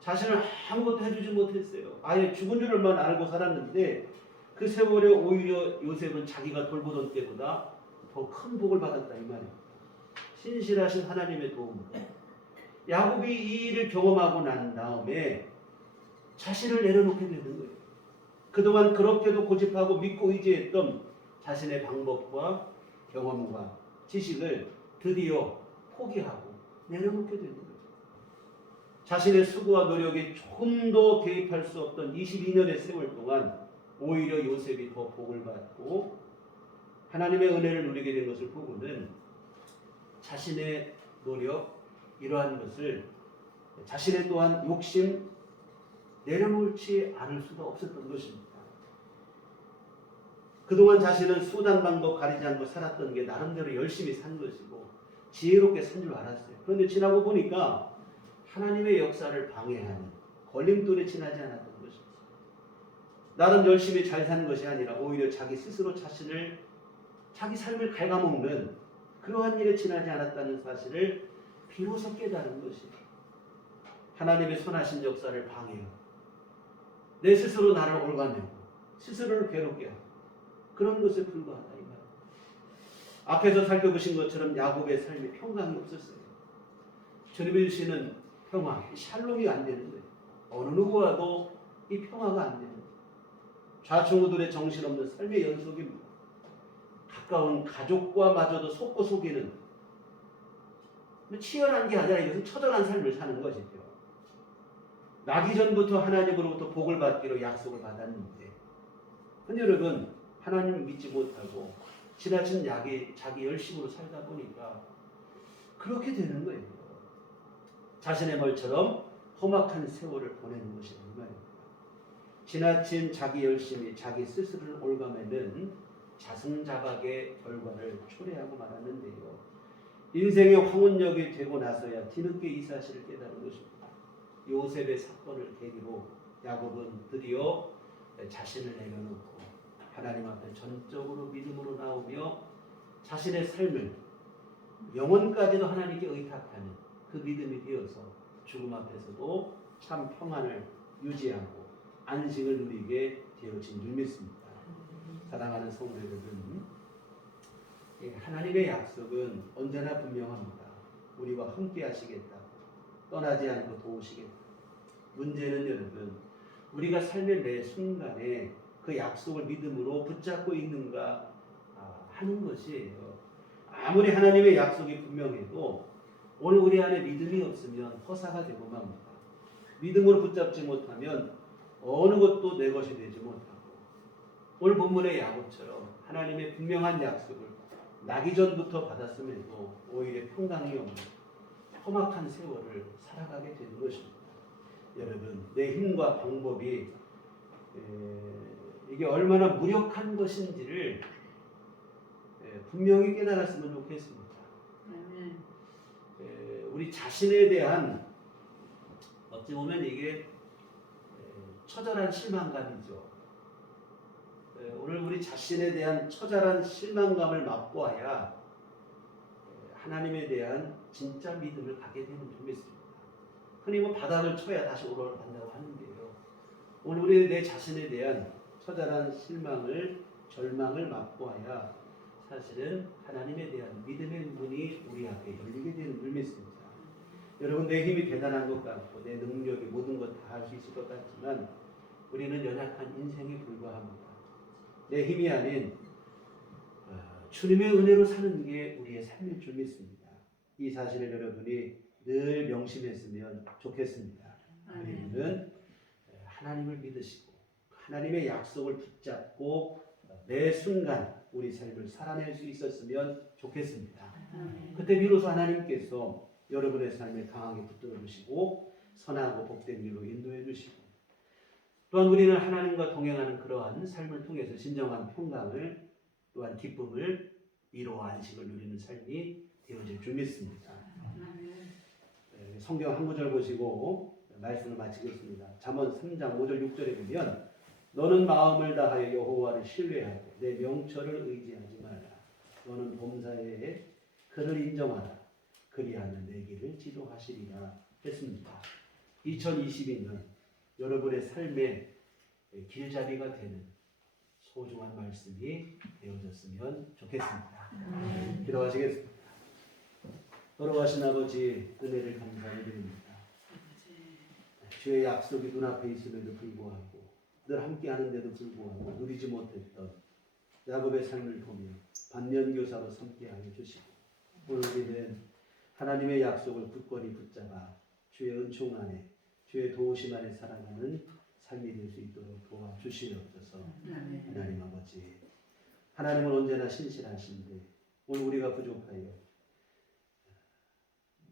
자신을 아무것도 해주지 못했어요. 아예 죽은 줄만 알고 살았는데 그 세월에 오히려 요셉은 자기가 돌보던 때보다 더 큰 복을 받았다 이 말입니다. 신실하신 하나님의 도움으로 야곱이 이 일을 경험하고 난 다음에 자신을 내려놓게 되는 거예요. 그동안 그렇게도 고집하고 믿고 의지했던 자신의 방법과 경험과 지식을 드디어 포기하고 내려놓게 되는 거예요. 자신의 수고와 노력이 조금도 개입할 수 없던 22년의 세월 동안 오히려 요셉이 더 복을 받고 하나님의 은혜를 누리게 된 것을 보고는 자신의 노력 이러한 것을 자신의 또한 욕심 내려놓지 않을 수가 없었던 것입니다. 그동안 자신은 수단 방법 가리지 않고 살았던 게 나름대로 열심히 산 것이고 지혜롭게 산 줄 알았어요. 그런데 지나고 보니까 하나님의 역사를 방해하는 걸림돌에 지나지 않았던 것입니다. 나름 열심히 잘 사는 것이 아니라 오히려 자기 스스로 자기 삶을 갉아먹는 그러한 일에 지나지 않았다는 사실을 비로소 깨달은 것이에요. 하나님의 선하신 역사를 방해하고 내 스스로 나를 올가매고 스스로를 괴롭게 하고 그런 것에 불과하다 이 말. 앞에서 살펴보신 것처럼 야곱의 삶에 평강이 없었어요. 주님을 주시는 평화, 샬롬이 안 되는 거예요. 어느 누구와도 이 평화가 안 되는 거예요. 좌충우돌의 정신없는 삶의 연속입니다. 가까운 가족과 마저도 속고 속이는 치열한 게 아니라 이것은 처절한 삶을 사는 것이죠. 나기 전부터 하나님으로부터 복을 받기로 약속을 받았는데 근데 여러분 하나님을 믿지 못하고 지나친 자기 열심으로 살다 보니까 그렇게 되는 거예요. 자신의 말처럼 험악한 세월을 보내는 것이란 말입니다. 지나친 자기 열심이 자기 스스로를 올가매는 자승자박의 결과를 초래하고 말았는데요. 인생의 황혼역이 되고 나서야 뒤늦게 이 사실을 깨달은 것입니다. 요셉의 사건을 계기로 야곱은 드디어 자신을 내려놓고 하나님 앞에 전적으로 믿음으로 나오며 자신의 삶을 영원까지도 하나님께 의탁하는 그 믿음이 되어서 죽음 앞에서도 참 평안을 유지하고 안식을 누리게 되어진 줄 믿습니다. 사랑하는 성도 여러분, 하나님의 약속은 언제나 분명합니다. 우리와 함께 하시겠다. 떠나지 않고 도우시겠다. 문제는 여러분, 우리가 삶의 매 순간에 그 약속을 믿음으로 붙잡고 있는가 하는 것이에요. 아무리 하나님의 약속이 분명해도 오늘 우리 안에 믿음이 없으면 허사가 되고 맙니다. 믿음으로 붙잡지 못하면 어느 것도 내 것이 되지 못하고 오늘 본문의 야곱처럼 하나님의 분명한 약속을 나기 전부터 받았음에도 오히려 평강이 없는 험악한 세월을 살아가게 되는 것입니다. 여러분, 내 힘과 방법이 이게 얼마나 무력한 것인지를 분명히 깨달았으면 좋겠습니다. 우리 자신에 대한 어찌 보면 이게 처절한 실망감이죠. 오늘 우리 자신에 대한 처절한 실망감을 맛보아야 하나님에 대한 진짜 믿음을 갖게 되는 줄 믿습니다. 흔히 바닥을 쳐야 다시 올라간다고 하는데요. 오늘 우리 내 자신에 대한 처절한 실망을, 절망을 맛보아야 사실은 하나님에 대한 믿음의 문이 우리 앞에 열리게 되는 줄 믿습니다. 여러분, 내 힘이 대단한 것 같고 내 능력이 모든 것 다 할 수 있을 것 같지만 우리는 연약한 인생에 불과합니다. 내 힘이 아닌 주님의 은혜로 사는 게 우리의 삶일 줄 믿습니다. 이 사실을 여러분이 늘 명심했으면 좋겠습니다. 우리는 하나님을 믿으시고 하나님의 약속을 붙잡고 매 순간 우리 삶을 살아낼 수 있었으면 좋겠습니다. 그때 비로소 하나님께서 여러분의 삶에 강하게 붙들어 주시고 선하고 복된 길로 인도해 주시고 또한 우리는 하나님과 동행하는 그러한 삶을 통해서 진정한 평강을 또한 기쁨을 위로와 안식을 누리는 삶이 되어질 줄 믿습니다. 성경 한 구절 보시고 말씀을 마치겠습니다. 잠언 3장 5절 6절에 보면 너는 마음을 다하여 여호와를 신뢰하고 내 명철을 의지하지 마라. 너는 범사에 그를 인정하라. 그리하면 내 길을 지도하시리라 했습니다. 2022년 여러분의 삶의 길잡이가 되는 소중한 말씀이 되어졌으면 좋겠습니다. 기도하시겠습니다. 걸어가신 아버지 은혜를 감사해 드립니다. 주의 약속이 눈앞에 있음에도 불구하고 늘 함께하는데도 불구하고 누리지 못했던 야곱의 삶을 보며 반면교사로 삼게하여 주시고 오늘 우리는 하나님의 약속을 굳건히 붙잡아 주의 은총 안에 주의 도우심 안에 살아가는 삶이 될 수 있도록 도와주시옵소서. 하나님 아버지, 하나님은 언제나 신실하신데 오늘 우리가 부족하여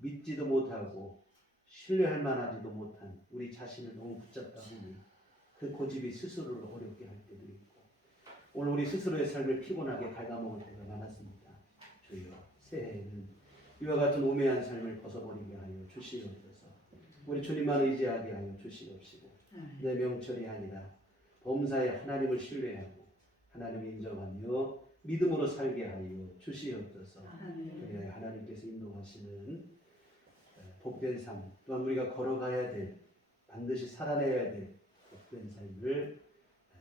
믿지도 못하고 신뢰할 만하지도 못한 우리 자신을 너무 붙잡다 보니 그 고집이 스스로를 어렵게 할 때도 있고 오늘 우리 스스로의 삶을 피곤하게 갉아먹을 때가 많았습니다. 주여, 새해에는 이와 같은 우매한 삶을 벗어버리게 하여 주시옵소서. 우리 주님만 의지하게 하여 주시옵시고 내 명철이 아니라 범사에 하나님을 신뢰하고 하나님을 인정하며 믿음으로 살게 하여 주시옵소서. 그래야 하나님께서 인도하시는 복된 삶 또한 우리가 걸어가야 될 반드시 살아내야 될 복된 삶을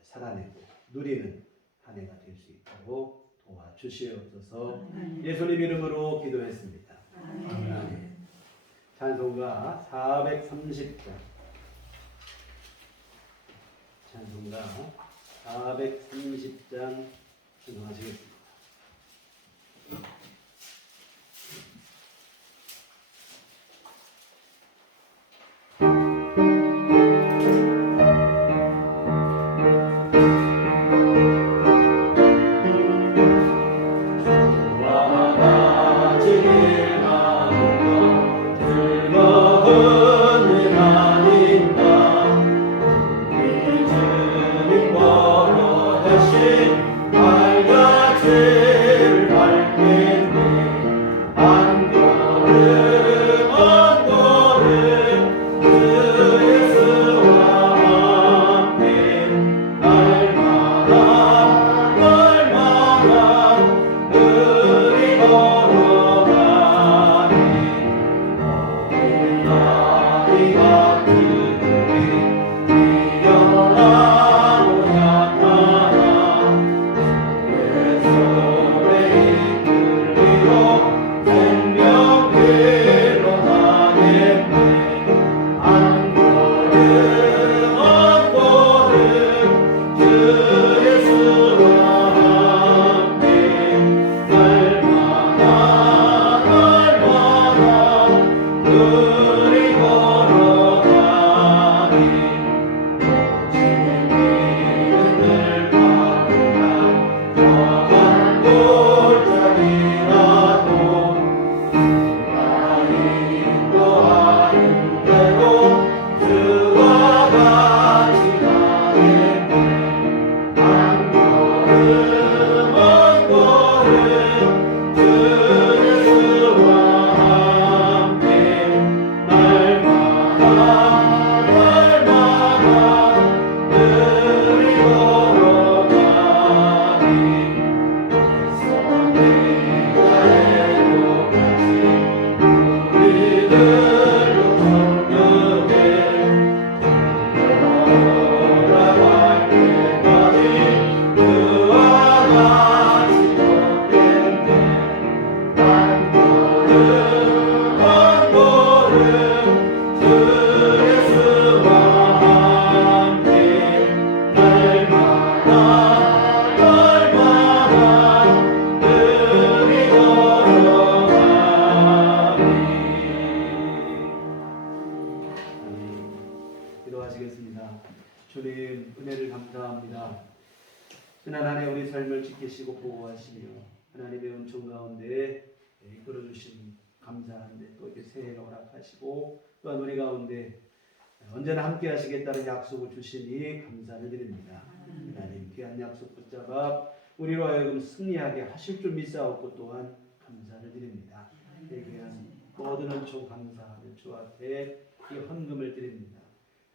살아내고 누리는 한 해가 될 수 있도록 도와주시옵소서. 예수님 이름으로 기도했습니다. 아멘. 찬송가 430장 찬송가 430장 찬송하시겠습니다. 밝아 기도하시겠습니다. 주님 은혜를 감사합니다. 지난 한 해 우리 삶을 지키시고 보호하시며 하나님의 은총 가운데 이끌어 주신 감사한데 또 이렇게 새해를 허락하시고 또한 우리 가운데 언제나 함께 하시겠다는 약속을 주시니 감사를 드립니다. 하나님 귀한 약속 붙잡아 우리로 하여금 승리하게 하실 줄 믿사옵고 또한 감사를 드립니다. 귀한 모든 은총 감사하며 주 앞에 이 헌금을 드립니다.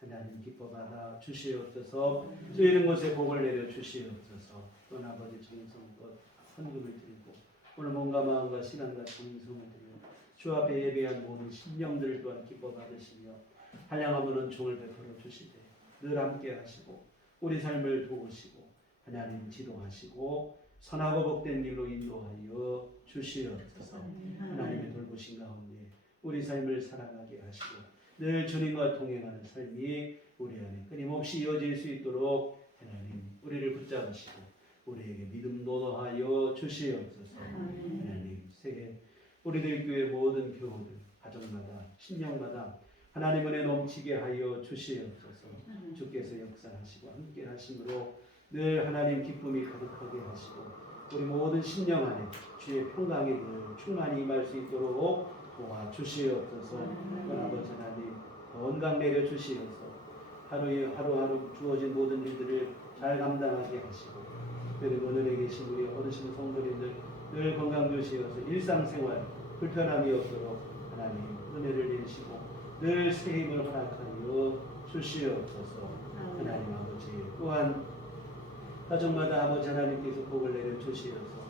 하나님 기뻐 받아 주시옵소서. 쓰이는 곳에 복을 내려 주시옵소서. 또한 아버지 정성껏 헌금을 드리고 오늘 몸과 마음과 시간과 정성을 드려 주 앞에 예배한 모든 신령들을 또한 기뻐 받으시며 한량없는 은총을 베풀어 주시되 늘 함께 하시고 우리 삶을 도우시고 하나님 지도하시고 선하고 복된 길로 인도하여 주시옵소서. 하나님의 돌보신 가운데 우리 삶을 살아가게 하시고 늘 주님과 동행하는 삶이 우리 안에 끊임없이 이어질 수 있도록 하나님 우리를 붙잡으시고 우리에게 믿음도 더하여 주시옵소서. 하나님 새해 우리들 교회 모든 교우들 가정마다 신령마다 하나님 은혜 넘치게 하여 주시옵소서. 주께서 역사하시고 함께 하심으로 늘 하나님 기쁨이 가득하게 하시고 우리 모든 신령 안에 주의 평강이 늘 충만히 임할 수 있도록 도와주시옵소서. 아버지 하나님 건강 내려 주시옵소서. 하루하루 주어진 모든 일들을 잘 감당하게 하시고 특별히 오늘에 계신 우리 어르신 성도님들 늘 건강 주시옵소서. 일상생활 불편함이 없도록 하나님 은혜를 내리시고 늘 새 힘을 허락하여 주시옵소서. 하나님 아버지 또한 가정마다 아버지 하나님께서 복을 내려 주시옵소서.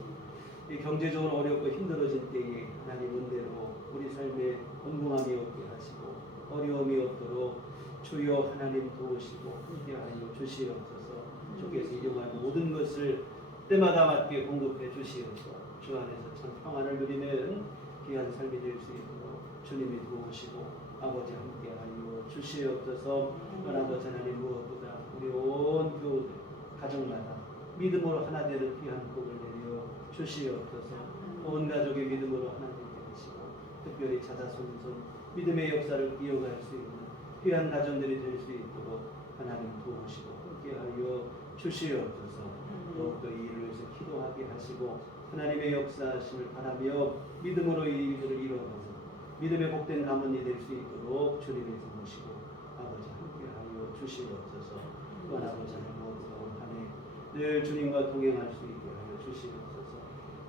이 경제적으로 어렵고 힘들어진 때에 하나님 은혜로 우리 삶에 건강함이 없게 하시고 어려움이 없도록 주여 하나님 도우시고 함께하여 주시옵소서. 주께서 일용할 모든 것을 때마다 맞게 공급해 주시옵소서. 주 안에서 참 평안을 누리는 귀한 삶이 될 수 있도록 주님이 도우시고 아버지 함께하여 주시옵소서. 아버지 하나님 무엇보다 우리 온 교우들 가정마다 믿음으로 하나 되는 귀한 복을 내려 주시옵소서. 온 가족의 믿음으로 하나 되게 하시고 특별히 자자손손 믿음의 역사를 이어갈 수 있는 귀한 가정들이 될 수 있도록 하나님 도우시고 함께하여 주시옵소서. 더욱더 이 일을 위해서 기도하게 하시고 하나님의 역사하심을 바라며 믿음으로 이 일을 이루어가서 믿음의 복된 가문이 될 수 있도록 주님이 도우시고 아버지 함께하여 주시옵소서. 또한 아버지 하나님 모두가 올 한 해 늘 주님과 동행할 수 있게 하여 주시옵소서.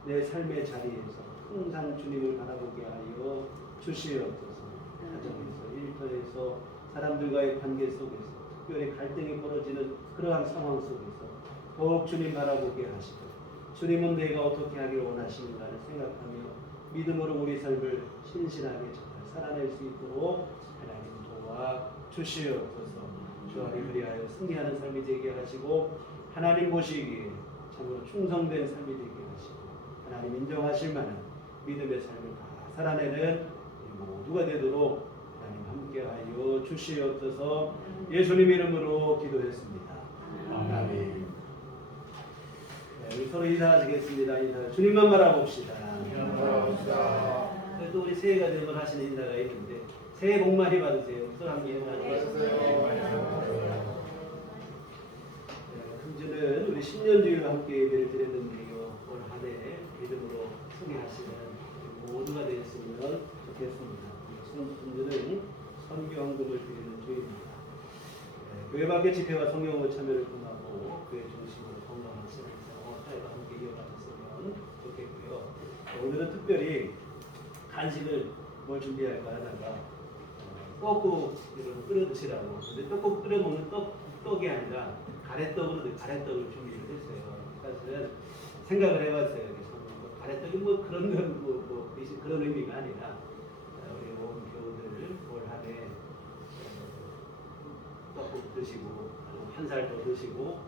내 삶의 자리에서 항상 주님을 바라보게 하여 주시옵소서. 가정에서 일터에서 사람들과의 관계 속에서 특별히 갈등이 벌어지는 그러한 상황 속에서 더욱 주님 바라보게 하시고 주님은 내가 어떻게 하기를 원하시는가를 생각하며 믿음으로 우리 삶을 신실하게 잘 살아낼 수 있도록 하나님 도와 주시옵소서. 주 안에 그리하여 승리하는 삶이 되게 하시고 하나님 보시기에 참으로 충성된 삶이 되게 하시고 하나님 인정하실 만한 믿음의 삶을 다 살아내는 모두가 되도록 하나님 함께하여 주시옵소서. 예수님 이름으로 기도했습니다. 아멘. 우리 서로 인사하시겠습니다. 인사. 주님만 바라봅시다. 또 우리 새해가 되면 하시는 인사가 있는데 새해 복 많이 받으세요. 서로 함께 인사하시겠습니다. 금주는 우리 신년주일과 함께 예배를 드렸는데요. 올 한 해 믿음으로 승리하시는 모두가 되었으면 좋겠습니다. 금주는 선교헌금을 드리는 주일입니다. 교회 밖의 집회와 성경을 참여를 금하고 교회 중심으로 건강한 신앙생활 사회가 함께 이어가셨으면 좋겠고요. 오늘은 특별히 간식을 뭘 준비할까 하다가 떡국 이런 끓여 드시라고. 근데 떡국 끓여 먹는 떡이 아니라 가래떡을 준비를 했어요. 사실은 생각을 해봤어요. 그래서 가래떡이 뭐 그런 건 그런 의미가 아니라 우리 온 교우 드시고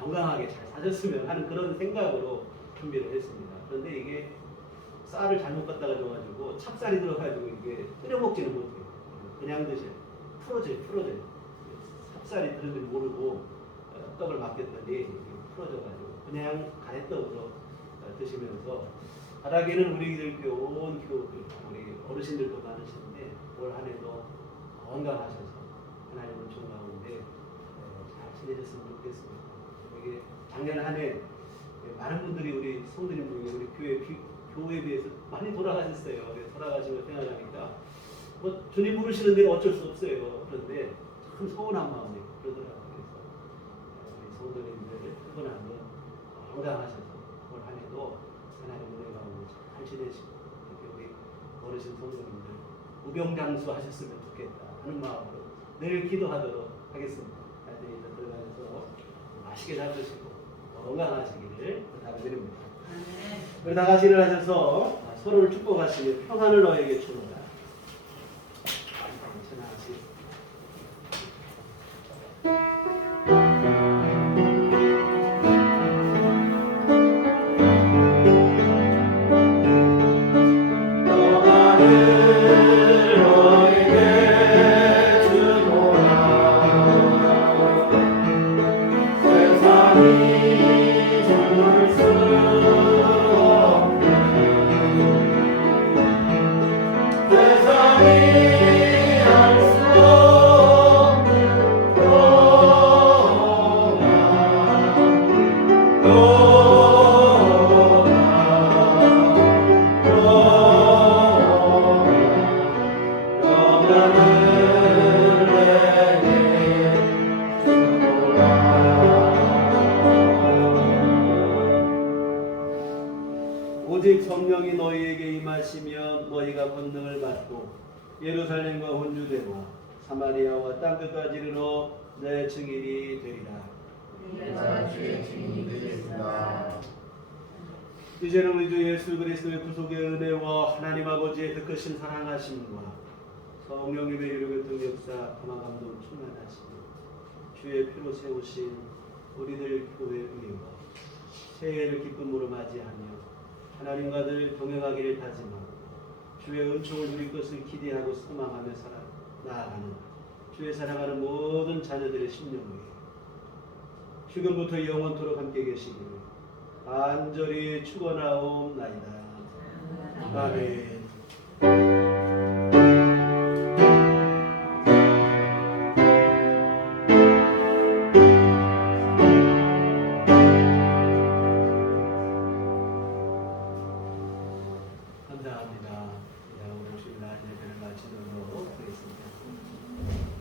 건강하게 잘 사셨으면 하는 그런 생각으로 준비를 했습니다. 그런데 이게 쌀을 잘못 갖다가 줘가지고 찹쌀이 들어가지고 이게 끓여 먹지는 못해요. 그냥 드셔요. 풀어져요. 찹쌀이 들은 줄 모르고 떡을 맡겼더니 이게 풀어져가지고 그냥 가래떡으로 드시면서 바라기는 우리들 온 교우들 우리 어르신들도 많으신데 올 한 해도 건강하셔서 하나님을 존경하는데 잘 지내셨으면 좋겠습니다. 이게 작년 한 해 많은 분들이 우리 성도님 중에 우리 교회에 비해서 많이 돌아가셨어요. 돌아가신 걸 생각하니까 뭐 주님 부르시는 데는 어쩔 수 없어요. 그런데 참 서운한 마음이 그러더라고요. 그래서 우리 성도님들 피곤하면 건강하셔서 올 한 해도 하나님 은혜 가운데 잘 지내시고 특히 우리 어르신 성도님들 무병장수 하셨으면 좋겠다 하는 마음으로 늘 기도하도록 하겠습니다. 하여튼 이제 들어가셔서 맛있게 잘 드시고 건강하시기를 부탁드립니다. 우리 다 같이 일어나셔서 서로를 축복하시며 평안을 너에게 주노라. 전하시고 오직 성령이 너희에게 임하시면 너희가 권능을 받고 예루살렘과 온유되고 사마리아와 땅끝까지 이르러 내 증인이 되리라. 내가 주의 증인이 되겠습니다. 이제는 우리 주 예수 그리스도의 구속의 은혜와 하나님 아버지의 그 크신 사랑하심과 성령님의 이루어진 역사 감화 감동 충만하시며 주의 피로 세우신 우리들 교회 의와 새해를 기쁨으로 맞이하며 하나님과 늘 동행하기를 다짐하고 주의 은총을 누릴 것을 기대하고 소망하며 나아가는 주의 사랑하는 모든 자녀들의 심령 위에 지금부터 영원토록 함께 계시기를 간절히 축원하옵나이다. 아멘. 감사합니다. 오늘 주일 날 예배를 마치도록 하겠습니다.